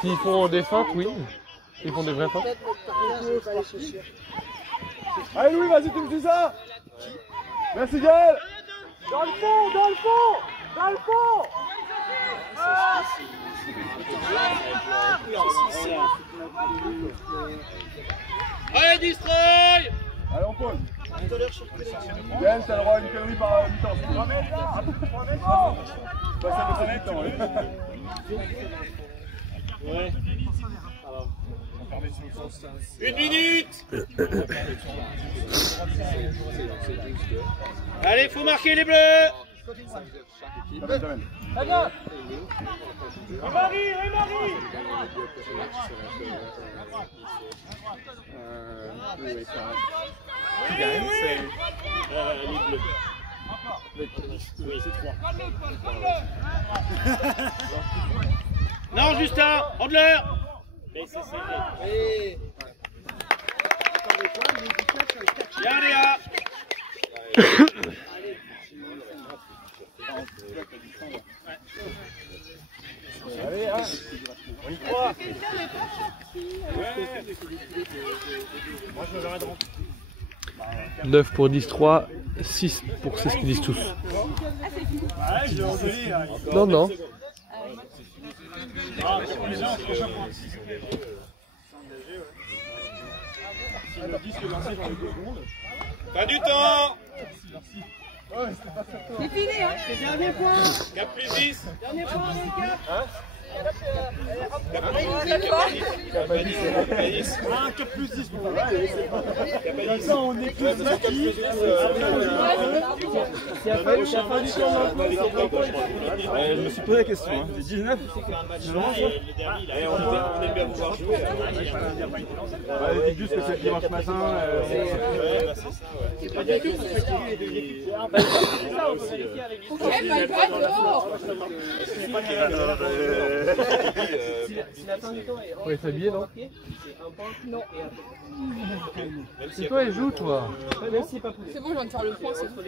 S'ils font des feintes, oui. Ils font des vraies feintes. Allez Louis, vas-y, tu me dis ça. Merci Gaël. Dans le fond, dans le fond, dans le fond. Allez, destroy! Allez, on pose. Gaël, t'as le droit à une connerie par mi-temps. Bah, ça me fait mi-temps, Ouais. Une minute! Allez, faut marquer les bleus! Non, Justin, Handler! Bien, Léa! Allez, hein. On y croit. Moi, je me verrai devant. 9 pour 10-3, 6 pour c'est ce qu'ils disent tous. Ouais, je l'ai engueulé là. Non, non. Ah, pour les gens, prochain point. S'ils me disent que lancer dans les 2 secondes. Pas du temps! C'est fini, hein? C'est dernier point. 4 plus 10! Dernier point, les gars. Très fort. Ah, 4 plus 10 pour moi. Comme ça, on est tous maquis. C'est la fin du temps. Je me suis posé la question. Hein. 19. On aime bien vous voir jouer. C'est juste que c'est le dimanche matin. Ok, my God, dehors. Ouais, t'es habillé, non? Non. C'est toi, elle joue, toi. C'est bon, je viens de faire le point, c'est bon.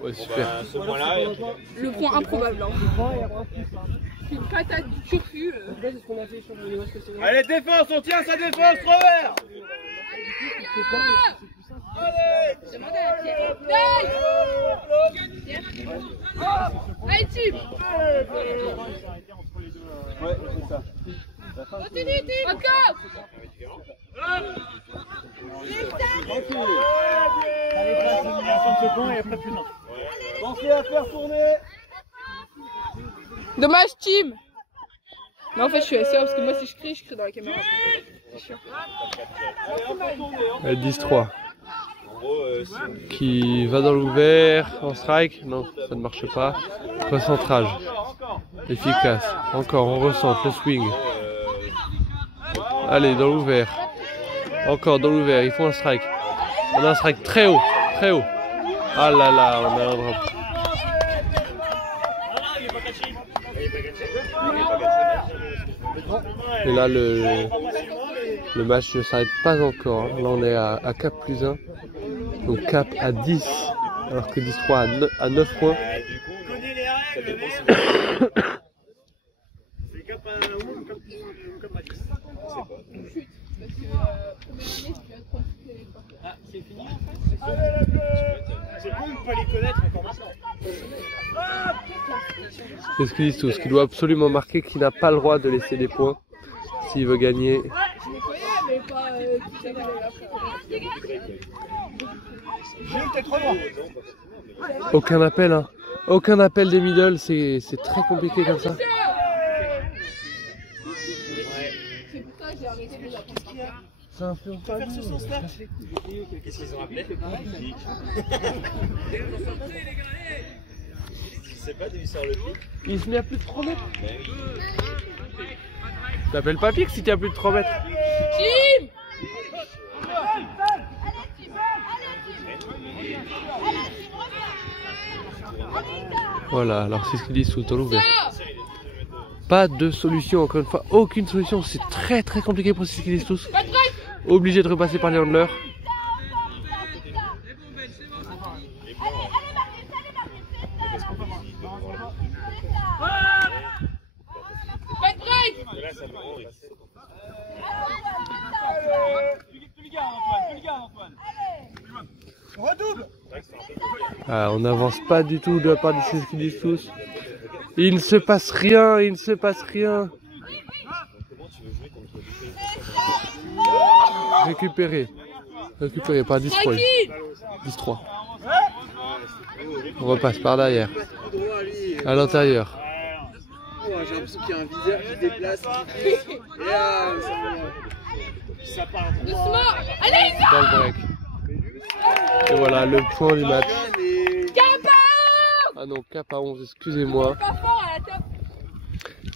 Ouais, super. Ce point-là, Le point improbable, hein. Une patate du turfu. allez, défense, on tient sa défense, revers! J'ai demandé à la pied. Allez, team! Ouais, c'est ça. Continue, team! Encore! Allez, à la fin de ce point et après plus non. Pensez à faire tourner. Dommage, team! Mais en fait, je suis SEO parce que moi, si je crie dans la caméra. C'est chiant. 10-3. Qui va dans l'ouvert, en strike. Non, ça ne marche pas. Recentrage. Efficace. Encore, on recentre le swing. Allez, dans l'ouvert. Encore dans l'ouvert, ils font un strike. On a un strike très haut, très haut. Ah là là, on a un drop. Et là, le match ne s'arrête pas encore. Là, on est à cap plus 1. Donc cap à 10, alors que 10-3 à 9 points. C'est cap à 1 ou cap à 10? Ah, c'est fini en fait? C'est cool de ne pas les connaître encore maintenant. C'est ce qu'ils disent tous, qu'il doit absolument marquer qu'il n'a pas le droit de laisser des points s'il veut gagner. Je me connais, mais pas J'ai trop loin. Aucun appel, hein. Aucun appel des middle, c'est très compliqué comme ça. C'est pour ça que j'ai arrêté de la Ça influence pas. Faire ce sens-là. Qu'est-ce qu'ils ont appelé? Je sais pas d'où il sort le pic. Il se met à plus de 3 mètres. T'appelles pas pic si t'es à plus de 3 mètres. Team. Voilà, alors c'est ce qu'ils disent sous le temps ouvert. Pas de solution, encore une fois, aucune solution. C'est très très compliqué pour ce qu'ils disent tous. Obligé de repasser par les handlers. Ah, on n'avance pas du tout de la part de ce qu'ils disent tous. Il ne se passe rien, il ne se passe rien. Récupéré. Récupéré par 10-3. 10-3. On repasse par derrière. À l'intérieur. J'ai l'impression qu'il y a un viseur qui se déplace. Doucement. Allez, Dans le break. Et voilà le point du match. Ah non, cap à 11, excusez-moi.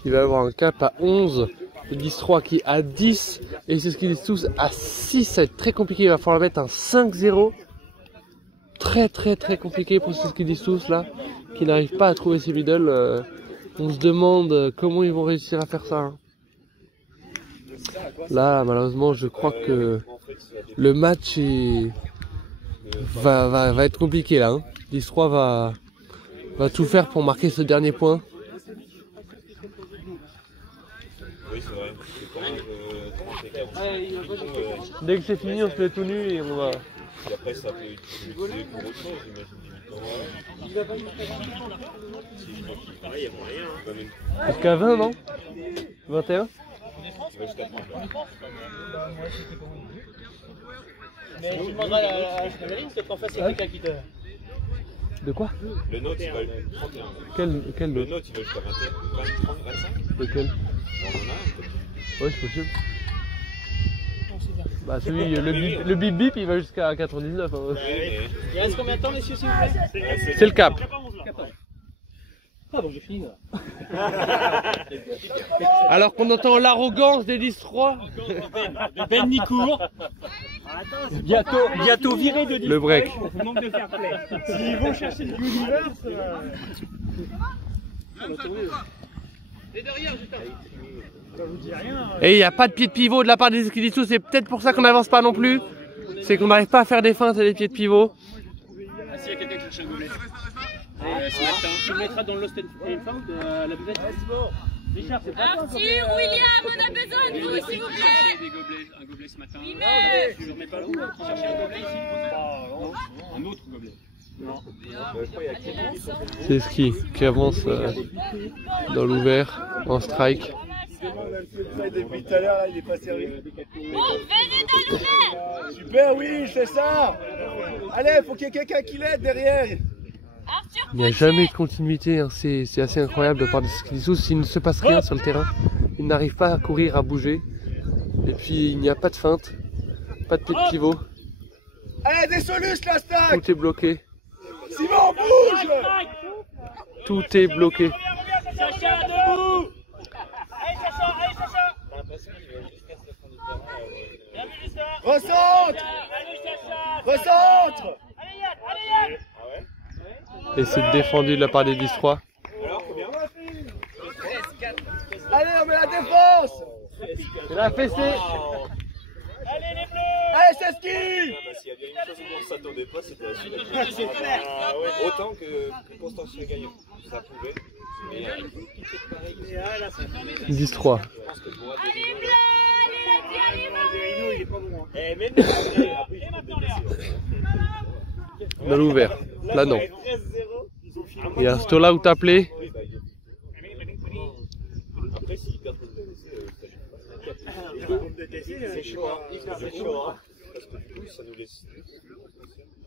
Il va y avoir un cap à 11. Le 10-3 qui est à 10. Et c'est ce qu'ils disent tous à 6. Ça va être très compliqué. Il va falloir mettre un 5-0. Très très très compliqué pour ce qu'ils disent tous là. Qui n'arrivent pas à trouver ces middle. On se demande comment ils vont réussir à faire ça. Hein. Là, malheureusement, je crois que le match va être compliqué là. Hein. 10-3 va tout faire pour marquer ce dernier point. Oui, c'est vrai. Dès que c'est fini, on se met tout nu et on va. Et après, ça peut être utilisé pour autre chose, j'imagine. Pareil, il y a moyen. Jusqu'à 20, non? 21? Jusqu'à 30. Mais tu demanderas à la Schneiderline, parce qu'en face, il y a quelqu'un qui te. De quoi? Le Note, il va jusqu'à 31. Quel Le Note, il va jusqu'à 21. 30, 25? Lequel? On en a un. Ouais, c'est possible. Bah celui, le bip bip, il va jusqu'à 99. Hein. Il reste combien de temps, messieurs, s'il vous plaît? C'est le cap. Ah bon, j'ai fini là. Alors qu'on entend l'arrogance des 10-3. Ben Nicourt. Bientôt viré de 10. Le break. Manque de fair play. S'ils vont chercher le universe. Et il n'y a pas de pied de pivot de la part des Esquilissous, c'est peut-être pour ça qu'on n'avance pas non plus. C'est qu'on n'arrive pas à faire des feintes et des pieds de pivot. Ah, s'il y a quelqu'un qui cherche un gobelet. Tu le mettras dans le Lost and Found, la buvette. Richard, c'est pas Arthur, William, on a besoin de vous, s'il vous plaît. Un gobelet ce matin. Mais... Tu le remets pas là où? Chercher un gobelet ici? Un autre gobelet. C'est Ski qui avance dans l'ouvert en strike. Depuis tout à l'heure, il n'est pas servi. Bon, venez d'arriver. Super, oui, c'est ça. Allez, faut qu'il y ait quelqu'un qui l'aide derrière. Arthur, Il n'y a jamais de continuité, hein. C'est assez incroyable de part de Esquilissous. S'il ne se passe rien sur le terrain, ils n'arrivent pas à courir, à bouger. Et puis il n'y a pas de feinte, pas de pied de pivot. Allez, des solus, la stack. Tout est bloqué. Simon, bouge. Tout est bloqué. Sacha, debout. Allez, Sacha, allez, Sacha. Recentre. Recentre. Allez, Yann, allez, Yann. Et c'est défendu de la part des 10-3. Allez, on met la défense. C'est la fessée. Allez, les bleus. Allez, c'est ski. S'il y a bien une chose dont on ne s'attendait pas, c'était la suite. C'est clair. Autant que Constantien Gaillon. Ça pouvait. Mais 10-3. allez, bleu, allez, allez, il est pas bon. Eh, même après, Dans l'ouvert. Là non. Il y a un Stola où t'appelais. après, s'il perd le c'est chaud, c'est chaud. Parce que du coup, ça nous laisse.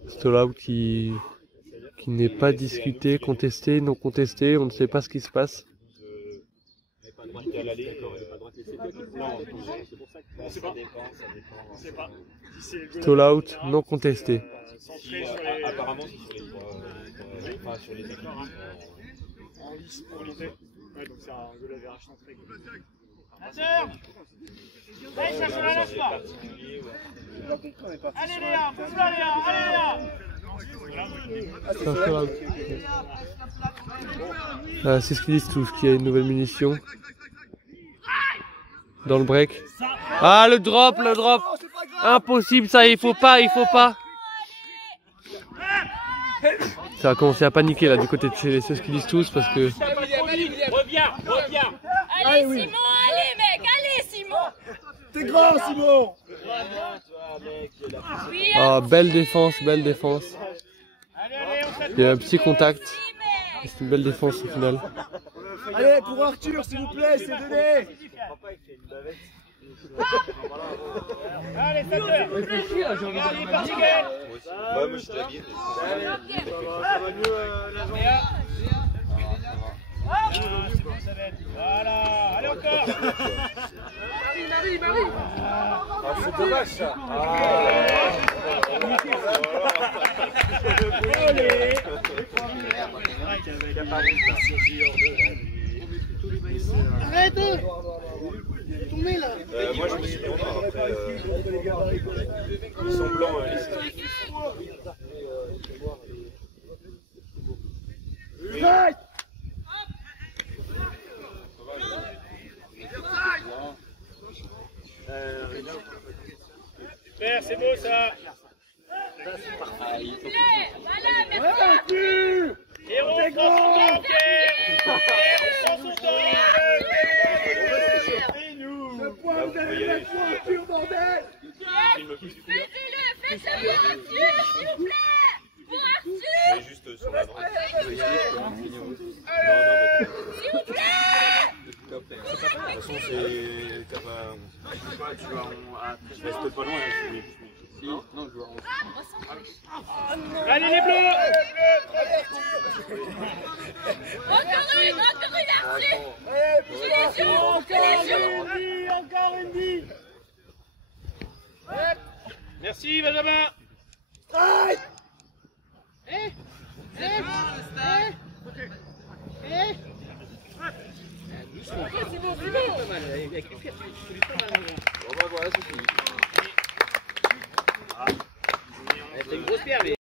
Stola qui n'est pas discuté, contesté, non contesté. On ne sait pas ce qui se passe. Non, c'est pour ça que ça dépend. On sait pas. Si c'est le goal Stall out, non contesté. centré sur les... Apparemment, c'est sur les trois. Enfin, sur les équipes. En lice pour monter. Ouais, donc c'est un goal average centré. Allez, cherche la lâche pas. Allez Léa, pousse-la Léa, allez Léa. C'est un stall out. C'est ce qu'ils disent tous, qu'il y a une nouvelle munition. Dans le break. Ah, le drop. Impossible ça, il faut pas. Ça va commencer à paniquer là du côté de chez les ceux qui disent tous parce que... Reviens. Allez Simon, allez mec, allez Simon. T'es grand, Simon. Ah, belle défense. Allez, on Il y a un petit contact. C'est une belle défense au final. Allez, pour Arthur, s'il vous plaît, c'est donné. Allez, Sateur. Réfléchis là, j'ai envie d'aller parti Gaël. Ouais, moi je suis déjà bien. Ça va mieux Léa. Voilà, allez encore. Marie. Ah, c'est dommage ça. Arrête! Tombez là! Moi je me suis dit, après, ils sont blancs, les Super, c'est beau ça. Voilà, merci. Et on prend son temps, Pierre. On prend son temps. Et nous. Le point, vous allez mettre pour Arthur, bordel. Faites-le pour Arthur, s'il vous plaît. Pour Arthur. juste sur la droite. S'il vous plaît. De toute façon, c'est comme je reste pas loin, non, je vois. Allez les bleus. Encore une Arthur. Encore une vie. Merci Benjamin. Bon, bah voilà, c'est fini. C'était une grosse pierre, mais...